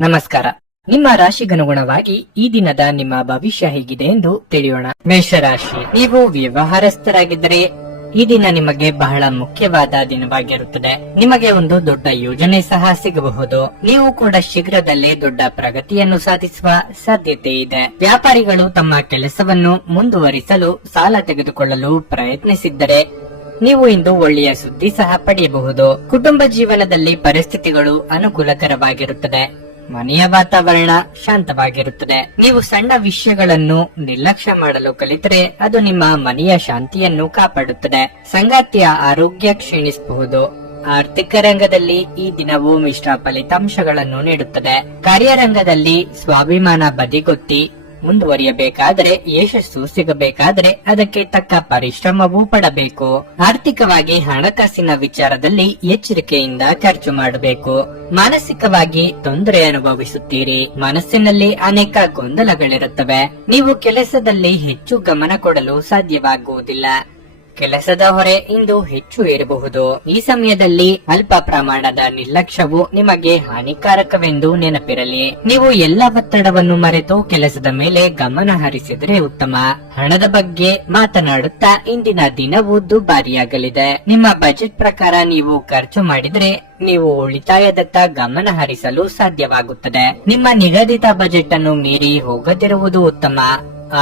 ನಮಸ್ಕಾರ. ನಿಮ್ಮ ರಾಶಿಗನುಗುಣವಾಗಿ ಈ ದಿನದ ನಿಮ್ಮ ಭವಿಷ್ಯ ಹೇಗಿದೆ ಎಂದು ತಿಳಿಯೋಣ. ಮೇಷರಾಶಿ, ನೀವು ವ್ಯವಹಾರಸ್ಥರಾಗಿದ್ದರೆ ಈ ದಿನ ನಿಮಗೆ ಬಹಳ ಮುಖ್ಯವಾದ ದಿನವಾಗಿರುತ್ತದೆ. ನಿಮಗೆ ಒಂದು ದೊಡ್ಡ ಯೋಜನೆ ಸಹ ಸಿಗಬಹುದು. ನೀವು ಕೂಡ ಶೀಘ್ರದಲ್ಲೇ ದೊಡ್ಡ ಪ್ರಗತಿಯನ್ನು ಸಾಧಿಸುವ ಸಾಧ್ಯತೆ ಇದೆ. ವ್ಯಾಪಾರಿಗಳು ತಮ್ಮ ಕೆಲಸವನ್ನು ಮುಂದುವರಿಸಲು ಸಾಲ ತೆಗೆದುಕೊಳ್ಳಲು ಪ್ರಯತ್ನಿಸಿದ್ದರೆ ನೀವು ಇಂದು ಒಳ್ಳೆಯ ಸುದ್ದಿ ಸಹ ಪಡೆಯಬಹುದು. ಕುಟುಂಬ ಜೀವನದಲ್ಲಿ ಪರಿಸ್ಥಿತಿಗಳು ಅನುಕೂಲಕರವಾಗಿರುತ್ತದೆ. ಮನೆಯ ವಾತಾವರಣ ಶಾಂತವಾಗಿರುತ್ತದೆ. ನೀವು ಸಣ್ಣ ವಿಷಯಗಳನ್ನು ನಿರ್ಲಕ್ಷ್ಯ ಮಾಡಲು ಕಲಿತರೆ ಅದು ನಿಮ್ಮ ಮನೆಯ ಶಾಂತಿಯನ್ನು ಕಾಪಾಡುತ್ತದೆ. ಸಂಗಾತಿಯ ಆರೋಗ್ಯ ಕ್ಷೀಣಿಸಬಹುದು. ಆರ್ಥಿಕ ರಂಗದಲ್ಲಿ ಈ ದಿನವು ಮಿಶ್ರ ಫಲಿತಾಂಶಗಳನ್ನು ನೀಡುತ್ತದೆ. ಕಾರ್ಯರಂಗದಲ್ಲಿ ಸ್ವಾಭಿಮಾನ ಬದಿಗೊತ್ತಿ ಮುಂದುವರಿಯಬೇಕಾದರೆ, ಯಶಸ್ಸು ಸಿಗಬೇಕಾದರೆ ಅದಕ್ಕೆ ತಕ್ಕ ಪರಿಶ್ರಮವೂ ಪಡಬೇಕು. ಆರ್ಥಿಕವಾಗಿ ಹಣಕಾಸಿನ ವಿಚಾರದಲ್ಲಿ ಎಚ್ಚರಿಕೆಯಿಂದ ಖರ್ಚು ಮಾಡಬೇಕು. ಮಾನಸಿಕವಾಗಿ ತೊಂದರೆ ಅನುಭವಿಸುತ್ತೀರಿ. ಮನಸ್ಸಿನಲ್ಲಿ ಅನೇಕ ಗೊಂದಲಗಳಿರುತ್ತವೆ. ನೀವು ಕೆಲಸದಲ್ಲಿ ಹೆಚ್ಚು ಗಮನ ಕೊಡಲು ಸಾಧ್ಯವಾಗುವುದಿಲ್ಲ. ಕೆಲಸದ ಹೊರೆ ಇಂದು ಹೆಚ್ಚು ಇರಬಹುದು. ಈ ಸಮಯದಲ್ಲಿ ಅಲ್ಪ ಪ್ರಮಾಣದ ನಿರ್ಲಕ್ಷ್ಯವು ನಿಮಗೆ ಹಾನಿಕಾರಕವೆಂದು ನೆನಪಿರಲಿ. ನೀವು ಎಲ್ಲ ಒತ್ತಡವನ್ನು ಮರೆತು ಕೆಲಸದ ಮೇಲೆ ಗಮನ ಹರಿಸಿದರೆ ಉತ್ತಮ. ಹಣದ ಬಗ್ಗೆ ಮಾತನಾಡುತ್ತಾ ಇಂದಿನ ದಿನವು ದುಬಾರಿಯಾಗಲಿದೆ. ನಿಮ್ಮ ಬಜೆಟ್ ಪ್ರಕಾರ ನೀವು ಖರ್ಚು ಮಾಡಿದ್ರೆ ನೀವು ಉಳಿತಾಯದತ್ತ ಗಮನ ಹರಿಸಲು ಸಾಧ್ಯವಾಗುತ್ತದೆ. ನಿಮ್ಮ ನಿಗದಿತ ಬಜೆಟ್ ಅನ್ನು ಮೀರಿ ಹೋಗದಿರುವುದು ಉತ್ತಮ.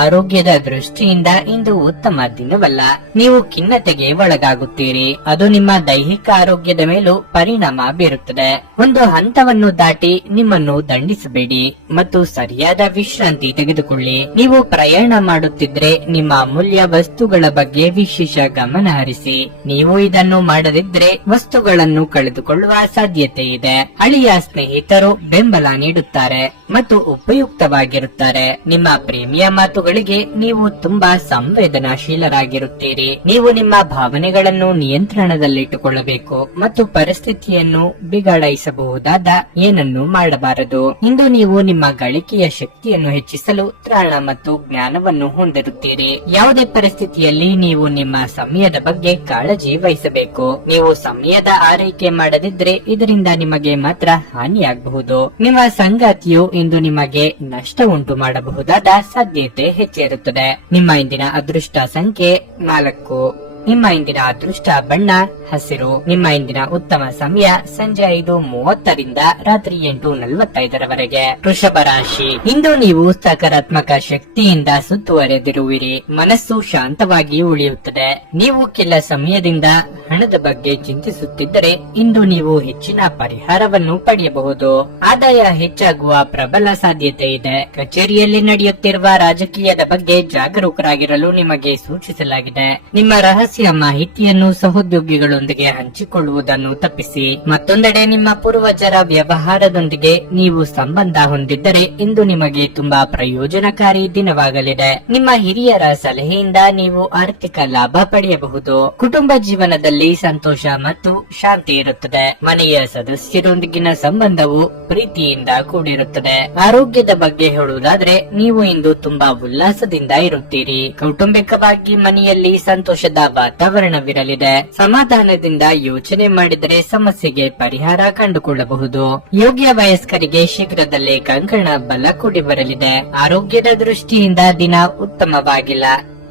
ಆರೋಗ್ಯದ ದೃಷ್ಟಿಯಿಂದ ಇಂದು ಉತ್ತಮ ದಿನವಲ್ಲ. ನೀವು ಖಿನ್ನತೆಗೆ ಒಳಗಾಗುತ್ತೀರಿ. ಅದು ನಿಮ್ಮ ದೈಹಿಕ ಆರೋಗ್ಯದ ಮೇಲೂ ಪರಿಣಾಮ ಬೀರುತ್ತದೆ. ಒಂದು ಹಂತವನ್ನು ದಾಟಿ ನಿಮ್ಮನ್ನು ದಂಡಿಸಬೇಡಿ ಮತ್ತು ಸರಿಯಾದ ವಿಶ್ರಾಂತಿ ತೆಗೆದುಕೊಳ್ಳಿ. ನೀವು ಪ್ರಯಾಣ ಮಾಡುತ್ತಿದ್ರೆ ನಿಮ್ಮ ಅಮೂಲ್ಯ ವಸ್ತುಗಳ ಬಗ್ಗೆ ವಿಶೇಷ ಗಮನ ಹರಿಸಿ. ನೀವು ಇದನ್ನು ಮಾಡದಿದ್ರೆ ವಸ್ತುಗಳನ್ನು ಕಳೆದುಕೊಳ್ಳುವ ಸಾಧ್ಯತೆ ಇದೆ. ಹಳೆಯ ಸ್ನೇಹಿತರು ಬೆಂಬಲ ನೀಡುತ್ತಾರೆ ಮತ್ತು ಉಪಯುಕ್ತವಾಗಿರುತ್ತಾರೆ. ನಿಮ್ಮ ಪ್ರೇಮಿಯ ಮಾತುಗಳಿಗೆ ನೀವು ತುಂಬಾ ಸಂವೇದನಾಶೀಲರಾಗಿರುತ್ತೀರಿ. ನೀವು ನಿಮ್ಮ ಭಾವನೆಗಳನ್ನು ನಿಯಂತ್ರಣದಲ್ಲಿಟ್ಟುಕೊಳ್ಳಬೇಕು ಮತ್ತು ಪರಿಸ್ಥಿತಿಯನ್ನು ಬಿಗಡಾಯಿಸಬಹುದಾದ ಏನನ್ನು ಮಾಡಬಾರದು. ಇಂದು ನೀವು ನಿಮ್ಮ ಗಳಿಕೆಯ ಶಕ್ತಿಯನ್ನು ಹೆಚ್ಚಿಸಲು ತ್ರಾಣ ಮತ್ತು ಜ್ಞಾನವನ್ನು ಹೊಂದಿರುತ್ತೀರಿ. ಯಾವುದೇ ಪರಿಸ್ಥಿತಿಯಲ್ಲಿ ನೀವು ನಿಮ್ಮ ಸಮಯದ ಬಗ್ಗೆ ಕಾಳಜಿ ವಹಿಸಬೇಕು. ನೀವು ಸಮಯದ ಆರೈಕೆ ಮಾಡದಿದ್ರೆ ಇದರಿಂದ ನಿಮಗೆ ಮಾತ್ರ ಹಾನಿಯಾಗಬಹುದು. ನಿಮ್ಮ ಸಂಗಾತಿಯು ಇಂದು ನಿಮಗೆ ನಷ್ಟ ಉಂಟು ಮಾಡಬಹುದಾದ ಸಾಧ್ಯತೆ ಹೆಚ್ಚಿರುತ್ತದೆ. ನಿಮ್ಮ ಇಂದಿನ ಅದೃಷ್ಟ ಸಂಖ್ಯೆ 4. ನಿಮ್ಮ ಇಂದಿನ ಅದೃಷ್ಟ ಬಣ್ಣ ಹಸಿರು. ನಿಮ್ಮ ಇಂದಿನ ಉತ್ತಮ ಸಮಯ ಸಂಜೆ 5:30ರಿಂದ ರಾತ್ರಿ 8:45ರವರೆಗೆ. ವೃಷಭ ರಾಶಿ, ಇಂದು ನೀವು ಸಕಾರಾತ್ಮಕ ಶಕ್ತಿಯಿಂದ ಸುತ್ತುವರೆದಿರುವಿರಿ. ಮನಸ್ಸು ಶಾಂತವಾಗಿ ಉಳಿಯುತ್ತದೆ. ನೀವು ಕೆಲ ಸಮಯದಿಂದ ಹಣದ ಬಗ್ಗೆ ಚಿಂತಿಸುತ್ತಿದ್ದರೆ ಇಂದು ನೀವು ಹೆಚ್ಚಿನ ಪರಿಹಾರವನ್ನು ಪಡೆಯಬಹುದು. ಆದಾಯ ಹೆಚ್ಚಾಗುವ ಪ್ರಬಲ ಸಾಧ್ಯತೆ ಇದೆ. ಕಚೇರಿಯಲ್ಲಿ ನಡೆಯುತ್ತಿರುವ ರಾಜಕೀಯದ ಬಗ್ಗೆ ಜಾಗರೂಕರಾಗಿರಲು ನಿಮಗೆ ಸೂಚಿಸಲಾಗಿದೆ. ನಿಮ್ಮ ರಹಸ್ಯ ಮಾಹಿತಿಯನ್ನು ಸಹೋದ್ಯೋಗಿಗಳೊಂದಿಗೆ ಹಂಚಿಕೊಳ್ಳುವುದನ್ನು ತಪ್ಪಿಸಿ. ಮತ್ತೊಂದೆಡೆ ನಿಮ್ಮ ಪೂರ್ವಜರ ವ್ಯವಹಾರದೊಂದಿಗೆ ನೀವು ಸಂಬಂಧ ಹೊಂದಿದ್ದರೆ ಇಂದು ನಿಮಗೆ ತುಂಬಾ ಪ್ರಯೋಜನಕಾರಿ ದಿನವಾಗಲಿದೆ. ನಿಮ್ಮ ಹಿರಿಯರ ಸಲಹೆಯಿಂದ ನೀವು ಆರ್ಥಿಕ ಲಾಭ ಪಡೆಯಬಹುದು. ಕುಟುಂಬ ಜೀವನದಲ್ಲಿ ಸಂತೋಷ ಮತ್ತು ಶಾಂತಿ ಇರುತ್ತದೆ. ಮನೆಯ ಸದಸ್ಯರೊಂದಿಗಿನ ಸಂಬಂಧವು ಪ್ರೀತಿಯಿಂದ ಕೂಡಿರುತ್ತದೆ. ಆರೋಗ್ಯದ ಬಗ್ಗೆ ಹೇಳುವುದಾದ್ರೆ ನೀವು ಇಂದು ತುಂಬಾ ಉಲ್ಲಾಸದಿಂದ ಇರುತ್ತೀರಿ. ಕೌಟುಂಬಿಕವಾಗಿ ಮನೆಯಲ್ಲಿ ಸಂತೋಷದ ವಾತಾವರಣವಿರಲಿದೆ. ಸಮಾಧಾನದಿಂದ ಯೋಚನೆ ಮಾಡಿದರೆ ಸಮಸ್ಯೆಗೆ ಪರಿಹಾರ ಕಂಡುಕೊಳ್ಳಬಹುದು. ಯೋಗ್ಯ ವಯಸ್ಕರಿಗೆ ಶೀಘ್ರದಲ್ಲೇ ಕಂಕಣ ಬಲ ಕೂಡಿ ಬರಲಿದೆ. ಆರೋಗ್ಯದ ದೃಷ್ಟಿಯಿಂದ ದಿನ ಉತ್ತಮವಾಗಿಲ್ಲ.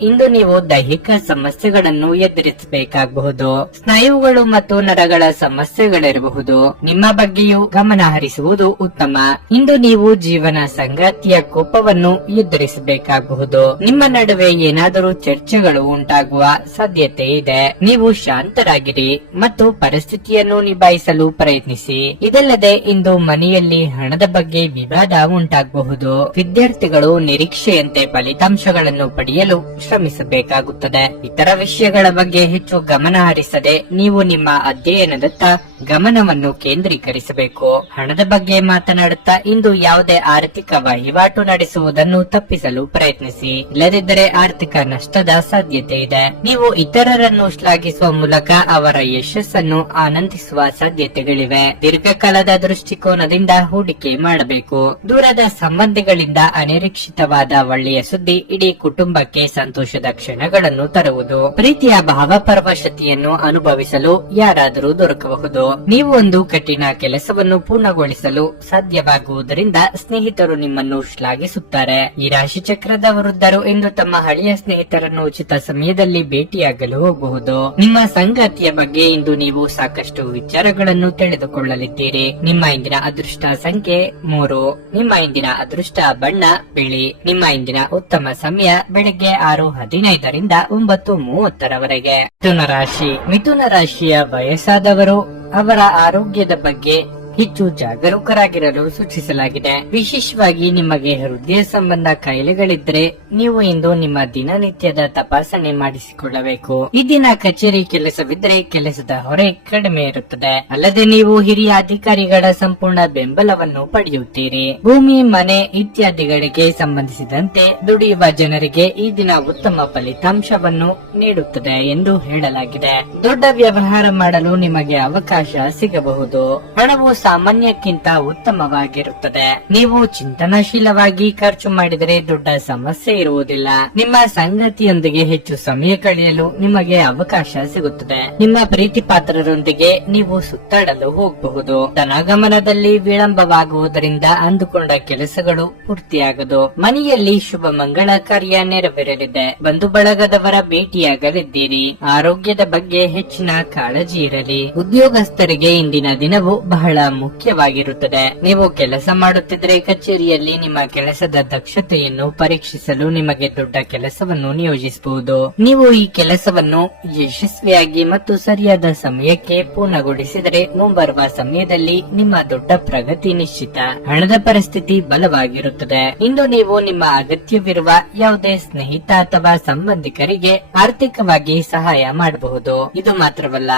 ಇಂದು ನೀವು ದೈಹಿಕ ಸಮಸ್ಯೆಗಳನ್ನು ಎದುರಿಸಬೇಕಾಗಬಹುದು. ಸ್ನಾಯುಗಳು ಮತ್ತು ನರಗಳ ಸಮಸ್ಯೆಗಳಿರಬಹುದು. ನಿಮ್ಮ ಬಗ್ಗೆಯೂ ಗಮನ ಹರಿಸುವುದು ಉತ್ತಮ. ಇಂದು ನೀವು ಜೀವನ ಸಂಗಾತಿಯ ಕೋಪವನ್ನು ಎದುರಿಸಬೇಕಾಗಬಹುದು. ನಿಮ್ಮ ನಡುವೆ ಏನಾದರೂ ಚರ್ಚೆಗಳು ಉಂಟಾಗುವ ಸಾಧ್ಯತೆ ಇದೆ. ನೀವು ಶಾಂತರಾಗಿರಿ ಮತ್ತು ಪರಿಸ್ಥಿತಿಯನ್ನು ನಿಭಾಯಿಸಲು ಪ್ರಯತ್ನಿಸಿ. ಇದಲ್ಲದೆ ಇಂದು ಮನೆಯಲ್ಲಿ ಹಣದ ಬಗ್ಗೆ ವಿವಾದ ಉಂಟಾಗಬಹುದು. ವಿದ್ಯಾರ್ಥಿಗಳು ನಿರೀಕ್ಷೆಯಂತೆ ಫಲಿತಾಂಶಗಳನ್ನು ಪಡೆಯಲು ಶ್ರಮಿಸಬೇಕಾಗುತ್ತದೆ. ಇತರ ವಿಷಯಗಳ ಬಗ್ಗೆ ಹೆಚ್ಚು ಗಮನ ಹರಿಸದೆ ನೀವು ನಿಮ್ಮ ಅಧ್ಯಯನದತ್ತ ಗಮನವನ್ನು ಕೇಂದ್ರೀಕರಿಸಬೇಕು. ಹಣದ ಬಗ್ಗೆ ಮಾತನಾಡುತ್ತಾ ಇಂದು ಯಾವುದೇ ಆರ್ಥಿಕ ವಹಿವಾಟು ನಡೆಸುವುದನ್ನು ತಪ್ಪಿಸಲು ಪ್ರಯತ್ನಿಸಿ. ಇಲ್ಲದಿದ್ದರೆ ಆರ್ಥಿಕ ನಷ್ಟದ ಸಾಧ್ಯತೆ ಇದೆ. ನೀವು ಇತರರನ್ನು ಶ್ಲಾಘಿಸುವ ಮೂಲಕ ಅವರ ಯಶಸ್ಸನ್ನು ಆನಂದಿಸುವ ಸಾಧ್ಯತೆಗಳಿವೆ. ದೀರ್ಘಕಾಲದ ದೃಷ್ಟಿಕೋನದಿಂದ ಹೂಡಿಕೆ ಮಾಡಬೇಕು. ದೂರದ ಸಂಬಂಧಿಗಳಿಂದ ಅನಿರೀಕ್ಷಿತವಾದ ಒಳ್ಳೆಯ ಸುದ್ದಿ ಇಡೀ ಕುಟುಂಬಕ್ಕೆ ಸಂತೋಷ ಸಂತೋಷದ ಕ್ಷಣಗಳನ್ನು ತರುವುದು. ಪ್ರೀತಿಯ ಭಾವಪರವಶತೆಯನ್ನು ಅನುಭವಿಸಲು ಯಾರಾದರೂ ದೊರಕಬಹುದು. ನೀವು ಒಂದು ಕಠಿಣ ಕೆಲಸವನ್ನು ಪೂರ್ಣಗೊಳಿಸಲು ಸಾಧ್ಯವಾಗುವುದರಿಂದ ಸ್ನೇಹಿತರು ನಿಮ್ಮನ್ನು ಶ್ಲಾಘಿಸುತ್ತಾರೆ. ಈ ರಾಶಿ ಚಕ್ರದ ವೃದ್ಧರು ಎಂದು ತಮ್ಮ ಹಳೆಯ ಸ್ನೇಹಿತರನ್ನು ಉಚಿತ ಸಮಯದಲ್ಲಿ ಭೇಟಿಯಾಗಲು ಹೋಗಬಹುದು. ನಿಮ್ಮ ಸಂಗಾತಿಯ ಬಗ್ಗೆ ಇಂದು ನೀವು ಸಾಕಷ್ಟು ವಿಚಾರಗಳನ್ನು ತಿಳಿದುಕೊಳ್ಳಲಿದ್ದೀರಿ. ನಿಮ್ಮ ಇಂದಿನ ಅದೃಷ್ಟ ಸಂಖ್ಯೆ 3. ನಿಮ್ಮ ಇಂದಿನ ಅದೃಷ್ಟ ಬಣ್ಣ ಬಿಳಿ. ನಿಮ್ಮ ಇಂದಿನ ಉತ್ತಮ ಸಮಯ ಬೆಳಗ್ಗೆ 6:15 9:30 ಮಿಥುನ ರಾಶಿಯ ವಯಸ್ಸಾದವರು ಅವರ ಆರೋಗ್ಯದ ಬಗ್ಗೆ ಹೆಚ್ಚು ಜಾಗರೂಕರಾಗಿರಲು ಸೂಚಿಸಲಾಗಿದೆ. ವಿಶೇಷವಾಗಿ ನಿಮಗೆ ಹೃದಯ ಸಂಬಂಧ ಕಾಯಿಲೆಗಳಿದ್ದರೆ ನೀವು ಇಂದು ನಿಮ್ಮ ದಿನನಿತ್ಯದ ತಪಾಸಣೆ ಮಾಡಿಸಿಕೊಳ್ಳಬೇಕು. ಈ ದಿನ ಕಚೇರಿ ಕೆಲಸವಿದ್ದರೆ ಕೆಲಸದ ಹೊರೆ ಕಡಿಮೆ ಇರುತ್ತದೆ. ಅಲ್ಲದೆ ನೀವು ಹಿರಿಯ ಅಧಿಕಾರಿಗಳ ಸಂಪೂರ್ಣ ಬೆಂಬಲವನ್ನು ಪಡೆಯುತ್ತೀರಿ. ಭೂಮಿ, ಮನೆ ಇತ್ಯಾದಿಗಳಿಗೆ ಸಂಬಂಧಿಸಿದಂತೆ ದುಡಿಯುವ ಜನರಿಗೆ ಈ ದಿನ ಉತ್ತಮ ಫಲಿತಾಂಶವನ್ನು ನೀಡುತ್ತದೆ ಎಂದು ಹೇಳಲಾಗಿದೆ. ದೊಡ್ಡ ವ್ಯವಹಾರ ಮಾಡಲು ನಿಮಗೆ ಅವಕಾಶ ಸಿಗಬಹುದು. ಹಣವು ಸಾಮಾನ್ಯಕ್ಕಿಂತ ಉತ್ತಮವಾಗಿರುತ್ತದೆ. ನೀವು ಚಿಂತನಶೀಲವಾಗಿ ಖರ್ಚು ಮಾಡಿದರೆ ದೊಡ್ಡ ಸಮಸ್ಯೆ ಇರುವುದಿಲ್ಲ. ನಿಮ್ಮ ಸಂಗಾತಿಯೊಂದಿಗೆ ಹೆಚ್ಚು ಸಮಯ ಕಳೆಯಲು ನಿಮಗೆ ಅವಕಾಶ ಸಿಗುತ್ತದೆ. ನಿಮ್ಮ ಪ್ರೀತಿ ಪಾತ್ರರೊಂದಿಗೆ ನೀವು ಸುತ್ತಾಡಲು ಹೋಗಬಹುದು. ಧನಾಗಮನದಲ್ಲಿ ವಿಳಂಬವಾಗುವುದರಿಂದ ಅಂದುಕೊಂಡ ಕೆಲಸಗಳು ಪೂರ್ತಿಯಾಗದು. ಮನೆಯಲ್ಲಿ ಶುಭ ಮಂಗಳ ಕಾರ್ಯ ನೆರವೇರಲಿದೆ. ಬಂಧು ಬಳಗದವರ ಭೇಟಿಯಾಗಲಿದ್ದೀರಿ. ಆರೋಗ್ಯದ ಬಗ್ಗೆ ಹೆಚ್ಚಿನ ಕಾಳಜಿ ಇರಲಿ. ಉದ್ಯೋಗಸ್ಥರಿಗೆ ಇಂದಿನ ದಿನವು ಬಹಳ ಮುಖ್ಯವಾಗಿರುತ್ತದೆ. ನೀವು ಕೆಲಸ ಮಾಡುತ್ತಿದ್ದರೆ ಕಚೇರಿಯಲ್ಲಿ ನಿಮ್ಮ ಕೆಲಸದ ದಕ್ಷತೆಯನ್ನು ಪರೀಕ್ಷಿಸಲು ನಿಮಗೆ ದೊಡ್ಡ ಕೆಲಸವನ್ನು ನಿಯೋಜಿಸಬಹುದು. ನೀವು ಈ ಕೆಲಸವನ್ನು ಯಶಸ್ವಿಯಾಗಿ ಮತ್ತು ಸರಿಯಾದ ಸಮಯಕ್ಕೆ ಪೂರ್ಣಗೊಳಿಸಿದರೆ ಮುಂಬರುವ ಸಮಯದಲ್ಲಿ ನಿಮ್ಮ ದೊಡ್ಡ ಪ್ರಗತಿ ನಿಶ್ಚಿತ. ಹಣದ ಪರಿಸ್ಥಿತಿ ಬಲವಾಗಿರುತ್ತದೆ. ಇಂದು ನೀವು ನಿಮ್ಮ ಅಗತ್ಯವಿರುವ ಯಾವುದೇ ಸ್ನೇಹಿತ ಅಥವಾ ಸಂಬಂಧಿಕರಿಗೆ ಆರ್ಥಿಕವಾಗಿ ಸಹಾಯ ಮಾಡಬಹುದು. ಇದು ಮಾತ್ರವಲ್ಲ,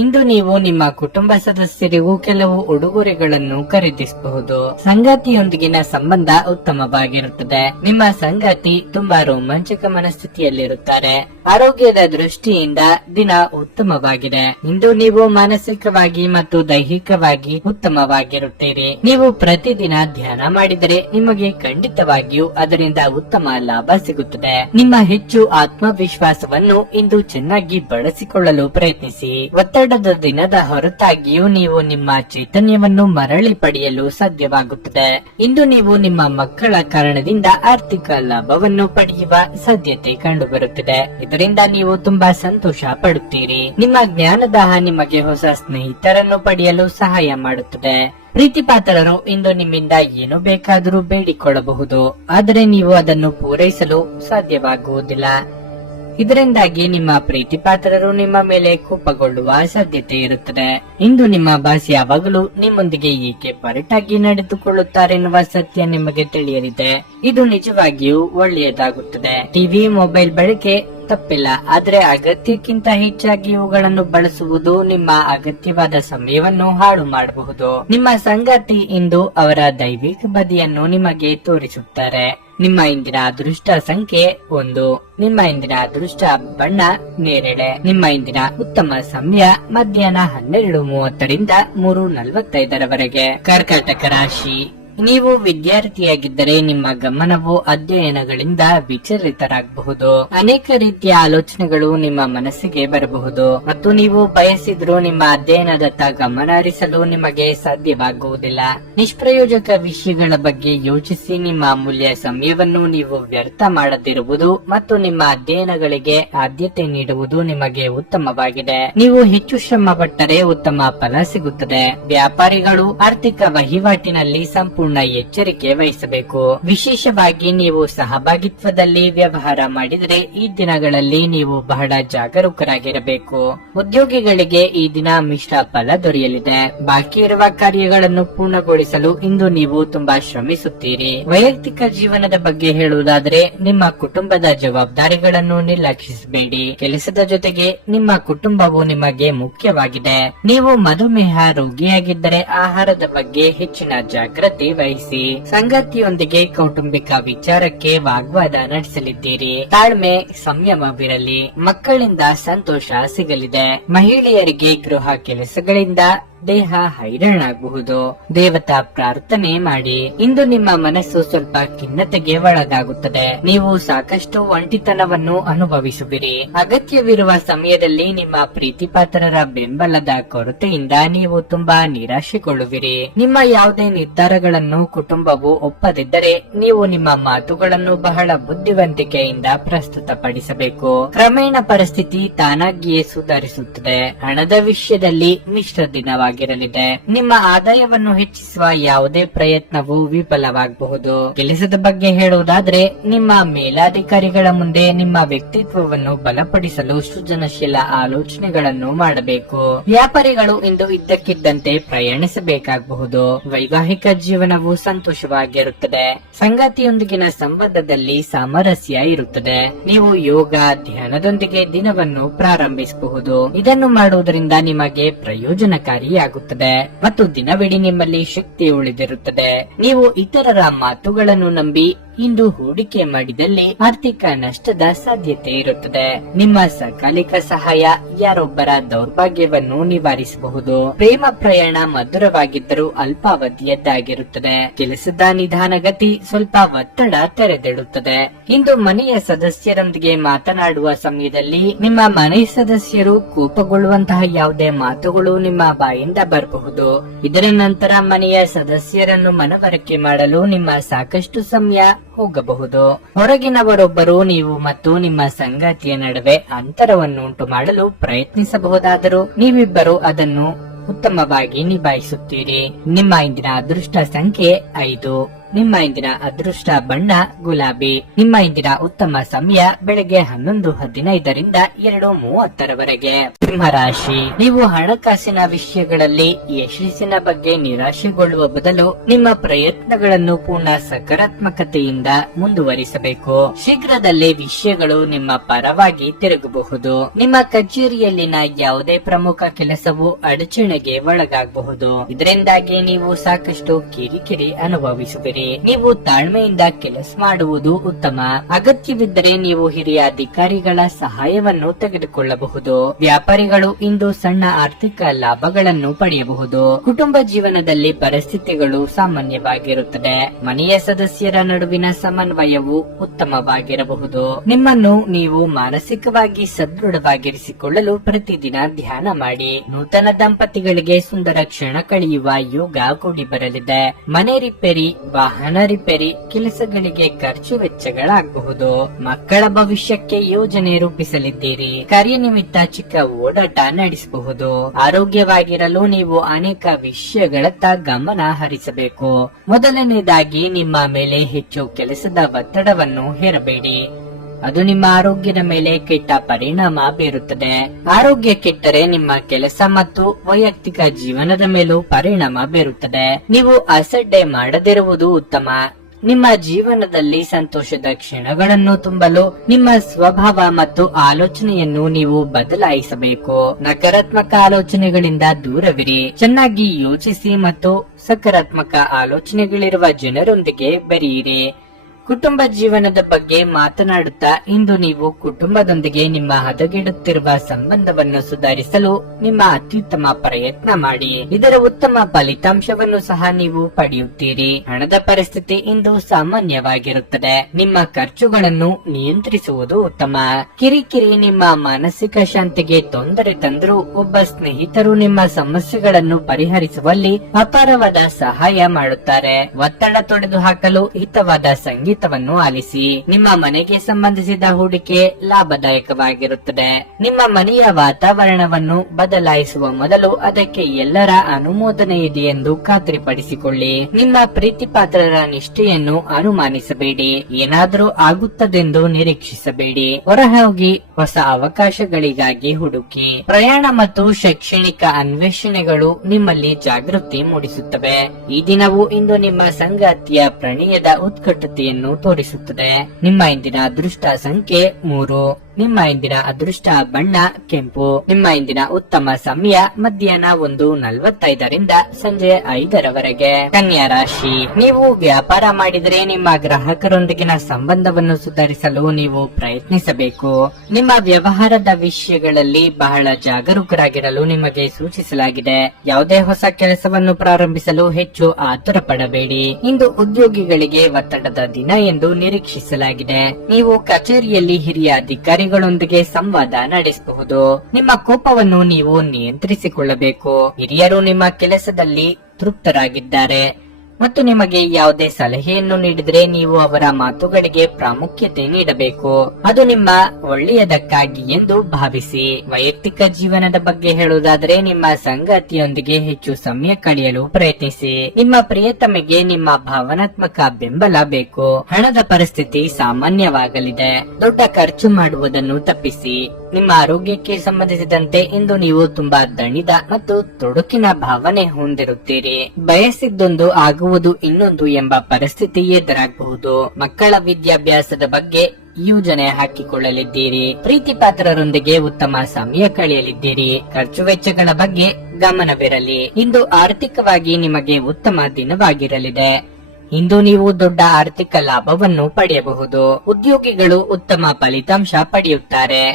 ಇಂದು ನೀವು ನಿಮ್ಮ ಕುಟುಂಬ ಸದಸ್ಯರಿಗೂ ಕೆಲವು ಉಡುಗೊರೆಗಳನ್ನು ಖರೀದಿಸಬಹುದು. ಸಂಗಾತಿಯೊಂದಿಗಿನ ಸಂಬಂಧ ಉತ್ತಮವಾಗಿರುತ್ತದೆ. ನಿಮ್ಮ ಸಂಗಾತಿ ತುಂಬಾ ರೋಮಾಂಚಕ ಮನಸ್ಥಿತಿಯಲ್ಲಿರುತ್ತಾರೆ. ಆರೋಗ್ಯದ ದೃಷ್ಟಿಯಿಂದ ದಿನ ಉತ್ತಮವಾಗಿದೆ. ಇಂದು ನೀವು ಮಾನಸಿಕವಾಗಿ ಮತ್ತು ದೈಹಿಕವಾಗಿ ಉತ್ತಮವಾಗಿರುತ್ತೀರಿ. ನೀವು ಪ್ರತಿದಿನ ಧ್ಯಾನ ಮಾಡಿದರೆ ನಿಮಗೆ ಖಂಡಿತವಾಗಿಯೂ ಅದರಿಂದ ಉತ್ತಮ ಲಾಭ ಸಿಗುತ್ತದೆ. ನಿಮ್ಮ ಹೆಚ್ಚು ಆತ್ಮವಿಶ್ವಾಸವನ್ನು ಇಂದು ಚೆನ್ನಾಗಿ ಬಳಸಿಕೊಳ್ಳಲು ಪ್ರಯತ್ನಿಸಿ. ಒತ್ತಡದ ದಿನದ ಹೊರತಾಗಿಯೂ ನೀವು ನಿಮ್ಮ ಚೈತನ್ಯವನ್ನು ಮರಳಿ ಪಡೆಯಲು ಸಾಧ್ಯವಾಗುತ್ತದೆ. ಇಂದು ನೀವು ನಿಮ್ಮ ಮಕ್ಕಳ ಕಾರಣದಿಂದ ಆರ್ಥಿಕ ಲಾಭವನ್ನು ಪಡೆಯುವ ಸಾಧ್ಯತೆ ಕಂಡುಬರುತ್ತಿದೆ. ಇದರಿಂದ ನೀವು ತುಂಬಾ ಸಂತೋಷ ಪಡುತ್ತೀರಿ. ನಿಮ್ಮ ಜ್ಞಾನದಾಹ ನಿಮಗೆ ಹೊಸ ಸ್ನೇಹಿತರನ್ನು ಪಡೆಯಲು ಸಹಾಯ ಮಾಡುತ್ತದೆ. ಪ್ರೀತಿ ಪಾತ್ರರು ಇಂದು ನಿಮ್ಮಿಂದ ಏನು ಬೇಕಾದರೂ ಬೇಡಿಕೊಳ್ಳಬಹುದು, ಆದರೆ ನೀವು ಅದನ್ನು ಪೂರೈಸಲು ಸಾಧ್ಯವಾಗುವುದಿಲ್ಲ. ಇದರಿಂದಾಗಿ ನಿಮ್ಮ ಪ್ರೀತಿ ಪಾತ್ರರು ನಿಮ್ಮ ಮೇಲೆ ಕೋಪಗೊಳ್ಳುವ ಸಾಧ್ಯತೆ ಇರುತ್ತದೆ. ಇಂದು ನಿಮ್ಮ ಬಾಸ್ ಯಾವಾಗಲೂ ನಿಮ್ಮೊಂದಿಗೆ ಏಕೆ ಪರಟಾಗಿ ನಡೆದುಕೊಳ್ಳುತ್ತಾರೆನ್ನುವ ಸತ್ಯ ನಿಮಗೆ ತಿಳಿಯಲಿದೆ. ಇದು ನಿಜವಾಗಿಯೂ ಒಳ್ಳೆಯದಾಗುತ್ತದೆ. ಟಿವಿ, ಮೊಬೈಲ್ ಬಳಕೆ ತಪ್ಪಿಲ್ಲ, ಆದರೆ ಅಗತ್ಯಕ್ಕಿಂತ ಹೆಚ್ಚಾಗಿ ಇವುಗಳನ್ನು ಬಳಸುವುದು ನಿಮ್ಮ ಅಗತ್ಯವಾದ ಸಮಯವನ್ನು ಹಾಳು ಮಾಡಬಹುದು. ನಿಮ್ಮ ಸಂಗಾತಿ ಇಂದು ಅವರ ದೈವಿಕ ಬದಿಯನ್ನು ನಿಮಗೆ ತೋರಿಸುತ್ತಾರೆ. ನಿಮ್ಮ ಇಂದಿನ ಅದೃಷ್ಟ ಸಂಖ್ಯೆ 1. ನಿಮ್ಮ ಇಂದಿನ ಅದೃಷ್ಟ ಬಣ್ಣ ನೇರಳೆ. ನಿಮ್ಮ ಇಂದಿನ ಉತ್ತಮ ಸಮಯ ಮಧ್ಯಾಹ್ನ 12:30 3:45 ಕರ್ಕಾಟಕ ರಾಶಿ. ನೀವು ವಿದ್ಯಾರ್ಥಿಯಾಗಿದ್ದರೆ ನಿಮ್ಮ ಗಮನವು ಅಧ್ಯಯನಗಳಿಂದ ವಿಚಲಿತರಾಗಬಹುದು. ಅನೇಕ ರೀತಿಯ ಆಲೋಚನೆಗಳು ನಿಮ್ಮ ಮನಸ್ಸಿಗೆ ಬರಬಹುದು ಮತ್ತು ನೀವು ಬಯಸಿದ್ರೂ ನಿಮ್ಮ ಅಧ್ಯಯನದತ್ತ ಗಮನ ಹರಿಸಲು ನಿಮಗೆ ಸಾಧ್ಯವಾಗುವುದಿಲ್ಲ. ನಿಷ್ಪ್ರಯೋಜಕ ವಿಷಯಗಳ ಬಗ್ಗೆ ಯೋಚಿಸಿ ನಿಮ್ಮ ಅಮೂಲ್ಯ ಸಮಯವನ್ನು ನೀವು ವ್ಯರ್ಥ ಮಾಡದಿರುವುದು ಮತ್ತು ನಿಮ್ಮ ಅಧ್ಯಯನಗಳಿಗೆ ಆದ್ಯತೆ ನೀಡುವುದು ನಿಮಗೆ ಉತ್ತಮವಾಗಿದೆ. ನೀವು ಹೆಚ್ಚು ಶ್ರಮ ಪಟ್ಟರೆ ಉತ್ತಮ ಫಲ ಸಿಗುತ್ತದೆ. ವ್ಯಾಪಾರಿಗಳು ಆರ್ಥಿಕ ವಹಿವಾಟಿನಲ್ಲಿ ಸಂಪೂರ್ಣ ಎಚ್ಚರಿಕೆ ವಹಿಸಬೇಕು. ವಿಶೇಷವಾಗಿ ನೀವು ಸಹಭಾಗಿತ್ವದಲ್ಲಿ ವ್ಯವಹಾರ ಮಾಡಿದರೆ ಈ ದಿನಗಳಲ್ಲಿ ನೀವು ಬಹಳ ಜಾಗರೂಕರಾಗಿರಬೇಕು. ಉದ್ಯೋಗಿಗಳಿಗೆ ಈ ದಿನ ಮಿಶ್ರ ಫಲ ದೊರೆಯಲಿದೆ. ಬಾಕಿ ಇರುವ ಕಾರ್ಯಗಳನ್ನು ಪೂರ್ಣಗೊಳಿಸಲು ಇಂದು ನೀವು ತುಂಬಾ ಶ್ರಮಿಸುತ್ತೀರಿ. ವೈಯಕ್ತಿಕ ಜೀವನದ ಬಗ್ಗೆ ಹೇಳುವುದಾದರೆ ನಿಮ್ಮ ಕುಟುಂಬದ ಜವಾಬ್ದಾರಿಗಳನ್ನು ನಿರ್ಲಕ್ಷಿಸಬೇಡಿ. ಕೆಲಸದ ಜೊತೆಗೆ ನಿಮ್ಮ ಕುಟುಂಬವು ನಿಮಗೆ ಮುಖ್ಯವಾಗಿದೆ. ನೀವು ಮಧುಮೇಹ ರೋಗಿಯಾಗಿದ್ದರೆ ಆಹಾರದ ಬಗ್ಗೆ ಹೆಚ್ಚಿನ ಜಾಗೃತಿ ವಹಿಸಿ. ಸಂಗಾತಿಯೊಂದಿಗೆ ಕೌಟುಂಬಿಕ ವಿಚಾರಕ್ಕೆ ವಾಗ್ವಾದ ನಡೆಸಲಿದ್ದೀರಿ. ತಾಳ್ಮೆ, ಸಂಯಮವಿರಲಿ. ಮಕ್ಕಳಿಂದ ಸಂತೋಷ ಸಿಗಲಿದೆ. ಮಹಿಳೆಯರಿಗೆ ಗೃಹ ಕೆಲಸಗಳಿಂದ ದೇಹ ಹೈರಾಣಾಗಬಹುದು. ದೇವತಾ ಪ್ರಾರ್ಥನೆ ಮಾಡಿ. ಇಂದು ನಿಮ್ಮ ಮನಸ್ಸು ಸ್ವಲ್ಪ ಖಿನ್ನತೆಗೆ ಒಳಗಾಗುತ್ತದೆ. ನೀವು ಸಾಕಷ್ಟು ಒಂಟಿತನವನ್ನು ಅನುಭವಿಸುವಿರಿ. ಅಗತ್ಯವಿರುವ ಸಮಯದಲ್ಲಿ ನಿಮ್ಮ ಪ್ರೀತಿಪಾತ್ರರ ಬೆಂಬಲದ ಕೊರತೆಯಿಂದ ನೀವು ತುಂಬಾ ನಿರಾಶೆಗೊಳ್ಳುವಿರಿ. ನಿಮ್ಮ ಯಾವುದೇ ನಿರ್ಧಾರಗಳನ್ನು ಕುಟುಂಬವು ಒಪ್ಪದಿದ್ದರೆ ನೀವು ನಿಮ್ಮ ಮಾತುಗಳನ್ನು ಬಹಳ ಬುದ್ಧಿವಂತಿಕೆಯಿಂದ ಪ್ರಸ್ತುತಪಡಿಸಬೇಕು. ಕ್ರಮೇಣ ಪರಿಸ್ಥಿತಿ ತಾನಾಗಿಯೇ ಸುಧಾರಿಸುತ್ತದೆ. ಹಣದ ವಿಷಯದಲ್ಲಿ ಮಿಶ್ರ ದಿನವಾಗಿರಲಿದೆ. ನಿಮ್ಮ ಆದಾಯವನ್ನು ಹೆಚ್ಚಿಸುವ ಯಾವುದೇ ಪ್ರಯತ್ನವು ವಿಫಲವಾಗಬಹುದು. ಕೆಲಸದ ಬಗ್ಗೆ ಹೇಳುವುದಾದ್ರೆ ನಿಮ್ಮ ಮೇಲಾಧಿಕಾರಿಗಳ ಮುಂದೆ ನಿಮ್ಮ ವ್ಯಕ್ತಿತ್ವವನ್ನು ಬಲಪಡಿಸಲು ಸೃಜನಶೀಲ ಆಲೋಚನೆಗಳನ್ನು ಮಾಡಬೇಕು. ವ್ಯಾಪಾರಿಗಳು ಇಂದು ಇದ್ದಕ್ಕಿದ್ದಂತೆ ಪ್ರಯಾಣಿಸಬೇಕಾಗಬಹುದು. ವೈವಾಹಿಕ ಜೀವನವು ಸಂತೋಷವಾಗಿರುತ್ತದೆ. ಸಂಗಾತಿಯೊಂದಿಗಿನ ಸಂಬಂಧದಲ್ಲಿ ಸಾಮರಸ್ಯ ಇರುತ್ತದೆ. ನೀವು ಯೋಗ ಧ್ಯಾನದೊಂದಿಗೆ ದಿನವನ್ನು ಪ್ರಾರಂಭಿಸಬಹುದು. ಇದನ್ನು ಮಾಡುವುದರಿಂದ ನಿಮಗೆ ಪ್ರಯೋಜನಕಾರಿಯಾಗುತ್ತದೆ ಮತ್ತು ದಿನವಿಡೀ ನಿಮ್ಮಲ್ಲಿ ಶಕ್ತಿ ಉಳಿದಿರುತ್ತದೆ. ನೀವು ಇತರರ ಮಾತುಗಳನ್ನು ನಂಬಿ ಇಂದು ಹೂಡಿಕೆ ಮಾಡಿದಲ್ಲಿ ಆರ್ಥಿಕ ನಷ್ಟದ ಸಾಧ್ಯತೆ ಇರುತ್ತದೆ. ನಿಮ್ಮ ಸಕಾಲಿಕ ಸಹಾಯ ಯಾರೊಬ್ಬರ ದೌರ್ಭಾಗ್ಯವನ್ನು ನಿವಾರಿಸಬಹುದು. ಪ್ರೇಮ ಪ್ರಯಾಣ ಮಧುರವಾಗಿದ್ದರೂ ಅಲ್ಪಾವಧಿಯದ್ದಾಗಿರುತ್ತದೆ. ಕೆಲಸದ ನಿಧಾನಗತಿ ಸ್ವಲ್ಪ ಒತ್ತಡ ತೆರೆದಿಡುತ್ತದೆ. ಇಂದು ಮನೆಯ ಸದಸ್ಯರೊಂದಿಗೆ ಮಾತನಾಡುವ ಸಮಯದಲ್ಲಿ ನಿಮ್ಮ ಮನೆ ಸದಸ್ಯರು ಕೋಪಗೊಳ್ಳುವಂತಹ ಯಾವುದೇ ಮಾತುಗಳು ನಿಮ್ಮ ಬಾಯಿಂದ ಬರಬಹುದು. ಇದರ ನಂತರ ಮನೆಯ ಸದಸ್ಯರನ್ನು ಮನವರಿಕೆ ಮಾಡಲು ನಿಮ್ಮ ಸಾಕಷ್ಟು ಸಮಯ ಹೋಗಬಹುದು. ಹೊರಗಿನವರೊಬ್ಬರು ನೀವು ಮತ್ತು ನಿಮ್ಮ ಸಂಗಾತಿಯ ನಡುವೆ ಅಂತರವನ್ನು ಉಂಟು ಮಾಡಲು ಪ್ರಯತ್ನಿಸಬಹುದಾದರೂ ನೀವಿಬ್ಬರು ಅದನ್ನು ಉತ್ತಮವಾಗಿ ನಿಭಾಯಿಸುತ್ತೀರಿ. ನಿಮ್ಮ ಇಂದಿನ ಅದೃಷ್ಟ ಸಂಖ್ಯೆ 5. ನಿಮ್ಮ ಇಂದಿನ ಅದೃಷ್ಟ ಬಣ್ಣ ಗುಲಾಬಿ. ನಿಮ್ಮ ಇಂದಿನ ಉತ್ತಮ ಸಮಯ ಬೆಳಗ್ಗೆ 11:15 2:30 ಸಿಂಹರಾಶಿ. ನೀವು ಹಣಕಾಸಿನ ವಿಷಯಗಳಲ್ಲಿ ಯಶಸ್ಸಿನ ಬಗ್ಗೆ ನಿರಾಶೆಗೊಳ್ಳುವ ಬದಲು ನಿಮ್ಮ ಪ್ರಯತ್ನಗಳನ್ನು ಪೂರ್ಣ ಸಕಾರಾತ್ಮಕತೆಯಿಂದ ಮುಂದುವರಿಸಬೇಕು. ಶೀಘ್ರದಲ್ಲೇ ವಿಷಯಗಳು ನಿಮ್ಮ ಪರವಾಗಿ ತಿರುಗಬಹುದು. ನಿಮ್ಮ ಕಚೇರಿಯಲ್ಲಿನ ಯಾವುದೇ ಪ್ರಮುಖ ಕೆಲಸವು ಅಡಚಣೆಗೆ ಒಳಗಾಗಬಹುದು. ಇದರಿಂದಾಗಿ ನೀವು ಸಾಕಷ್ಟು ಕಿರಿಕಿರಿ ಅನುಭವಿಸುವಿರಿ. ನೀವು ತಾಳ್ಮೆಯಿಂದ ಕೆಲಸ ಮಾಡುವುದು ಉತ್ತಮ. ಅಗತ್ಯವಿದ್ದರೆ ನೀವು ಹಿರಿಯ ಅಧಿಕಾರಿಗಳ ಸಹಾಯವನ್ನು ತೆಗೆದುಕೊಳ್ಳಬಹುದು. ವ್ಯಾಪಾರಿಗಳು ಇಂದು ಸಣ್ಣ ಆರ್ಥಿಕ ಲಾಭಗಳನ್ನು ಪಡೆಯಬಹುದು. ಕುಟುಂಬ ಜೀವನದಲ್ಲಿ ಪರಿಸ್ಥಿತಿಗಳು ಸಾಮಾನ್ಯವಾಗಿರುತ್ತದೆ. ಮನೆಯ ಸದಸ್ಯರ ನಡುವಿನ ಸಮನ್ವಯವು ಉತ್ತಮವಾಗಿರಬಹುದು. ನಿಮ್ಮನ್ನು ನೀವು ಮಾನಸಿಕವಾಗಿ ಸದೃಢವಾಗಿರಿಸಿಕೊಳ್ಳಲು ಪ್ರತಿದಿನ ಧ್ಯಾನ ಮಾಡಿ. ನೂತನ ದಂಪತಿಗಳಿಗೆ ಸುಂದರ ಕ್ಷಣ ಕಳೆಯುವ ಯೋಗ ಕೂಡಿ ಬರಲಿದೆ. ಮನೆ ರಿಪೇರಿ, ವಾಹನ ರಿಪೇರಿ ಕೆಲಸಗಳಿಗೆ ಖರ್ಚು ವೆಚ್ಚಗಳಾಗಬಹುದು. ಮಕ್ಕಳ ಭವಿಷ್ಯಕ್ಕೆ ಯೋಜನೆ ರೂಪಿಸಲಿದ್ದೀರಿ. ಕಾರ್ಯನಿಮಿತ್ತ ಚಿಕ್ಕ ಓಡಾಟ ನಡೆಸಬಹುದು. ಆರೋಗ್ಯವಾಗಿರಲು ನೀವು ಅನೇಕ ವಿಷಯಗಳತ್ತ ಗಮನ ಹರಿಸಬೇಕು. ಮೊದಲನೇದಾಗಿ ನಿಮ್ಮ ಮೇಲೆ ಹೆಚ್ಚು ಕೆಲಸದ ಒತ್ತಡವನ್ನು ಹೇರಬೇಡಿ. ಅದು ನಿಮ್ಮ ಆರೋಗ್ಯದ ಮೇಲೆ ಕೆಟ್ಟ ಪರಿಣಾಮ ಬೀರುತ್ತದೆ. ಆರೋಗ್ಯ ಕೆಟ್ಟರೆ ನಿಮ್ಮ ಕೆಲಸ ಮತ್ತು ವೈಯಕ್ತಿಕ ಜೀವನದ ಮೇಲೂ ಪರಿಣಾಮ ಬೀರುತ್ತದೆ. ನೀವು ಅಸಡ್ಡೆ ಮಾಡದಿರುವುದು ಉತ್ತಮ. ನಿಮ್ಮ ಜೀವನದಲ್ಲಿ ಸಂತೋಷದ ಕ್ಷಣಗಳನ್ನು ತುಂಬಲು ನಿಮ್ಮ ಸ್ವಭಾವ ಮತ್ತು ಆಲೋಚನೆಯನ್ನು ನೀವು ಬದಲಾಯಿಸಬೇಕು. ನಕಾರಾತ್ಮಕ ಆಲೋಚನೆಗಳಿಂದ ದೂರವಿರಿ. ಚೆನ್ನಾಗಿ ಯೋಚಿಸಿ ಮತ್ತು ಸಕಾರಾತ್ಮಕ ಆಲೋಚನೆಗಳಿರುವ ಜನರೊಂದಿಗೆ ಬೆರೆಯಿರಿ. ಕುಟುಂಬ ಜೀವನದ ಬಗ್ಗೆ ಮಾತನಾಡುತ್ತಾ ಇಂದು ನೀವು ಕುಟುಂಬದೊಂದಿಗೆ ನಿಮ್ಮ ಹದಗೆಡುತ್ತಿರುವ ಸಂಬಂಧವನ್ನು ಸುಧಾರಿಸಲು ನಿಮ್ಮ ಅತ್ಯುತ್ತಮ ಪ್ರಯತ್ನ ಮಾಡಿ. ಇದರ ಉತ್ತಮ ಫಲಿತಾಂಶವನ್ನು ಸಹ ನೀವು ಪಡೆಯುತ್ತೀರಿ. ಹಣದ ಪರಿಸ್ಥಿತಿ ಇಂದು ಸಾಮಾನ್ಯವಾಗಿರುತ್ತದೆ. ನಿಮ್ಮ ಖರ್ಚುಗಳನ್ನು ನಿಯಂತ್ರಿಸುವುದು ಉತ್ತಮ. ಕಿರಿಕಿರಿ ನಿಮ್ಮ ಮಾನಸಿಕ ಶಾಂತಿಗೆ ತೊಂದರೆ ತಂದರೂ ಒಬ್ಬ ಸ್ನೇಹಿತರು ನಿಮ್ಮ ಸಮಸ್ಯೆಗಳನ್ನು ಪರಿಹರಿಸುವಲ್ಲಿ ಅಪಾರವಾದ ಸಹಾಯ ಮಾಡುತ್ತಾರೆ. ಒತ್ತಡ ತೊಡೆದು ಹಾಕಲು ಹಿತವಾದ ಸಂಗೀತ ಆಲಿಸಿ. ನಿಮ್ಮ ಮನೆಗೆ ಸಂಬಂಧಿಸಿದ ಹೂಡಿಕೆ ಲಾಭದಾಯಕವಾಗಿರುತ್ತದೆ. ನಿಮ್ಮ ಮನೆಯ ವಾತಾವರಣವನ್ನು ಬದಲಾಯಿಸುವ ಮೊದಲು ಅದಕ್ಕೆ ಎಲ್ಲರ ಅನುಮೋದನೆ ಇದೆ ಎಂದು ಖಾತ್ರಿಪಡಿಸಿಕೊಳ್ಳಿ. ನಿಮ್ಮ ಪ್ರೀತಿಪಾತ್ರರ ನಿಷ್ಠೆಯನ್ನು ಅನುಮಾನಿಸಬೇಡಿ. ಏನಾದರೂ ಆಗುತ್ತದೆಂದು ನಿರೀಕ್ಷಿಸಬೇಡಿ. ಹೊರಹೋಗಿ ಹೊಸ ಅವಕಾಶಗಳಿಗಾಗಿ ಹುಡುಕಿ. ಪ್ರಯಾಣ ಮತ್ತು ಶೈಕ್ಷಣಿಕ ಅನ್ವೇಷಣೆಗಳು ನಿಮ್ಮಲ್ಲಿ ಜಾಗೃತಿ ಮೂಡಿಸುತ್ತವೆ. ಈ ದಿನವು ಇಂದು ನಿಮ್ಮ ಸಂಗಾತಿಯ ಪ್ರಣಯದ ಉತ್ಕಟತೆಯನ್ನು ತೋರಿಸುತ್ತದೆ. ನಿಮ್ಮ ಇಂದಿನ ಅದೃಷ್ಟ ಸಂಖ್ಯೆ 3. ನಿಮ್ಮ ಇಂದಿನ ಅದೃಷ್ಟ ಬಣ್ಣ ಕೆಂಪು. ನಿಮ್ಮ ಇಂದಿನ ಉತ್ತಮ ಸಮಯ ಮಧ್ಯಾಹ್ನ 1:45ರಿಂದ ಸಂಜೆ 5ರವರೆಗೆ. ಕನ್ಯಾ ರಾಶಿ, ನೀವು ವ್ಯಾಪಾರ ಮಾಡಿದರೆ ನಿಮ್ಮ ಗ್ರಾಹಕರೊಂದಿಗಿನ ಸಂಬಂಧವನ್ನು ಸುಧಾರಿಸಲು ನೀವು ಪ್ರಯತ್ನಿಸಬೇಕು. ನಿಮ್ಮ ವ್ಯವಹಾರದ ವಿಷಯಗಳಲ್ಲಿ ಬಹಳ ಜಾಗರೂಕರಾಗಿರಲು ನಿಮಗೆ ಸೂಚಿಸಲಾಗಿದೆ. ಯಾವುದೇ ಹೊಸ ಕೆಲಸವನ್ನು ಪ್ರಾರಂಭಿಸಲು ಹೆಚ್ಚು ಆತುರ ಪಡಬೇಡಿ. ಇಂದು ಉದ್ಯೋಗಿಗಳಿಗೆ ಒತ್ತಡದ ದಿನ ಎಂದು ನಿರೀಕ್ಷಿಸಲಾಗಿದೆ. ನೀವು ಕಚೇರಿಯಲ್ಲಿ ಹಿರಿಯ ಅಧಿಕಾರಿಗಳೊಂದಿಗೆ ಸಂವಾದ ನಡೆಸಬಹುದು. ನಿಮ್ಮ ಕೋಪವನ್ನು ನೀವು ನಿಯಂತ್ರಿಸಿಕೊಳ್ಳಬೇಕು. ಹಿರಿಯರು ನಿಮ್ಮ ಕೆಲಸದಲ್ಲಿ ತೃಪ್ತರಾಗಿದ್ದಾರೆ ಮತ್ತು ನಿಮಗೆ ಯಾವುದೇ ಸಲಹೆಯನ್ನು ನೀಡಿದರೆ ನೀವು ಅವರ ಮಾತುಗಳಿಗೆ ಪ್ರಾಮುಖ್ಯತೆ ನೀಡಬೇಕು. ಅದು ನಿಮ್ಮ ಒಳ್ಳೆಯದಕ್ಕಾಗಿ ಎಂದು ಭಾವಿಸಿ. ವೈಯಕ್ತಿಕ ಜೀವನದ ಬಗ್ಗೆ ಹೇಳುವುದಾದರೆ ನಿಮ್ಮ ಸಂಗಾತಿಯೊಂದಿಗೆ ಹೆಚ್ಚು ಸಮಯ ಕಳೆಯಲು ಪ್ರಯತ್ನಿಸಿ. ನಿಮ್ಮ ಪ್ರಿಯತಮೆಗೆ ನಿಮ್ಮ ಭಾವನಾತ್ಮಕ ಬೆಂಬಲ ಬೇಕು. ಹಣದ ಪರಿಸ್ಥಿತಿ ಸಾಮಾನ್ಯವಾಗಲಿದೆ. ದೊಡ್ಡ ಖರ್ಚು ಮಾಡುವುದನ್ನು ತಪ್ಪಿಸಿ. ನಿಮ್ಮ ಆರೋಗ್ಯಕ್ಕೆ ಸಂಬಂಧಿಸಿದಂತೆ ಇಂದು ನೀವು ತುಂಬಾ ದಣಿದ ಮತ್ತು ತೊಡಕಿನ ಭಾವನೆ ಹೊಂದಿರುತ್ತೀರಿ. ಬಯಸಿದ್ದೊಂದು ಆಗುವುದು ಇನ್ನೊಂದು ಎಂಬ ಪರಿಸ್ಥಿತಿ ಎದುರಾಗಬಹುದು. ಮಕ್ಕಳ ವಿದ್ಯಾಭ್ಯಾಸದ ಬಗ್ಗೆ ಯೋಜನೆ ಹಾಕಿಕೊಳ್ಳಲಿದ್ದೀರಿ. ಪ್ರೀತಿ ಪಾತ್ರರೊಂದಿಗೆ ಉತ್ತಮ ಸಮಯ ಕಳೆಯಲಿದ್ದೀರಿ. ಖರ್ಚು ವೆಚ್ಚಗಳ ಬಗ್ಗೆ ಗಮನವಿರಲಿ. ಇಂದು ಆರ್ಥಿಕವಾಗಿ ನಿಮಗೆ ಉತ್ತಮ ದಿನವಾಗಿರಲಿದೆ. ಇಂದು ನೀವು ದೊಡ್ಡ ಆರ್ಥಿಕ ಲಾಭವನ್ನು ಪಡೆಯಬಹುದು. ಉದ್ಯೋಗಿಗಳು ಉತ್ತಮ ಫಲಿತಾಂಶ ಪಡೆಯುತ್ತಾರೆ.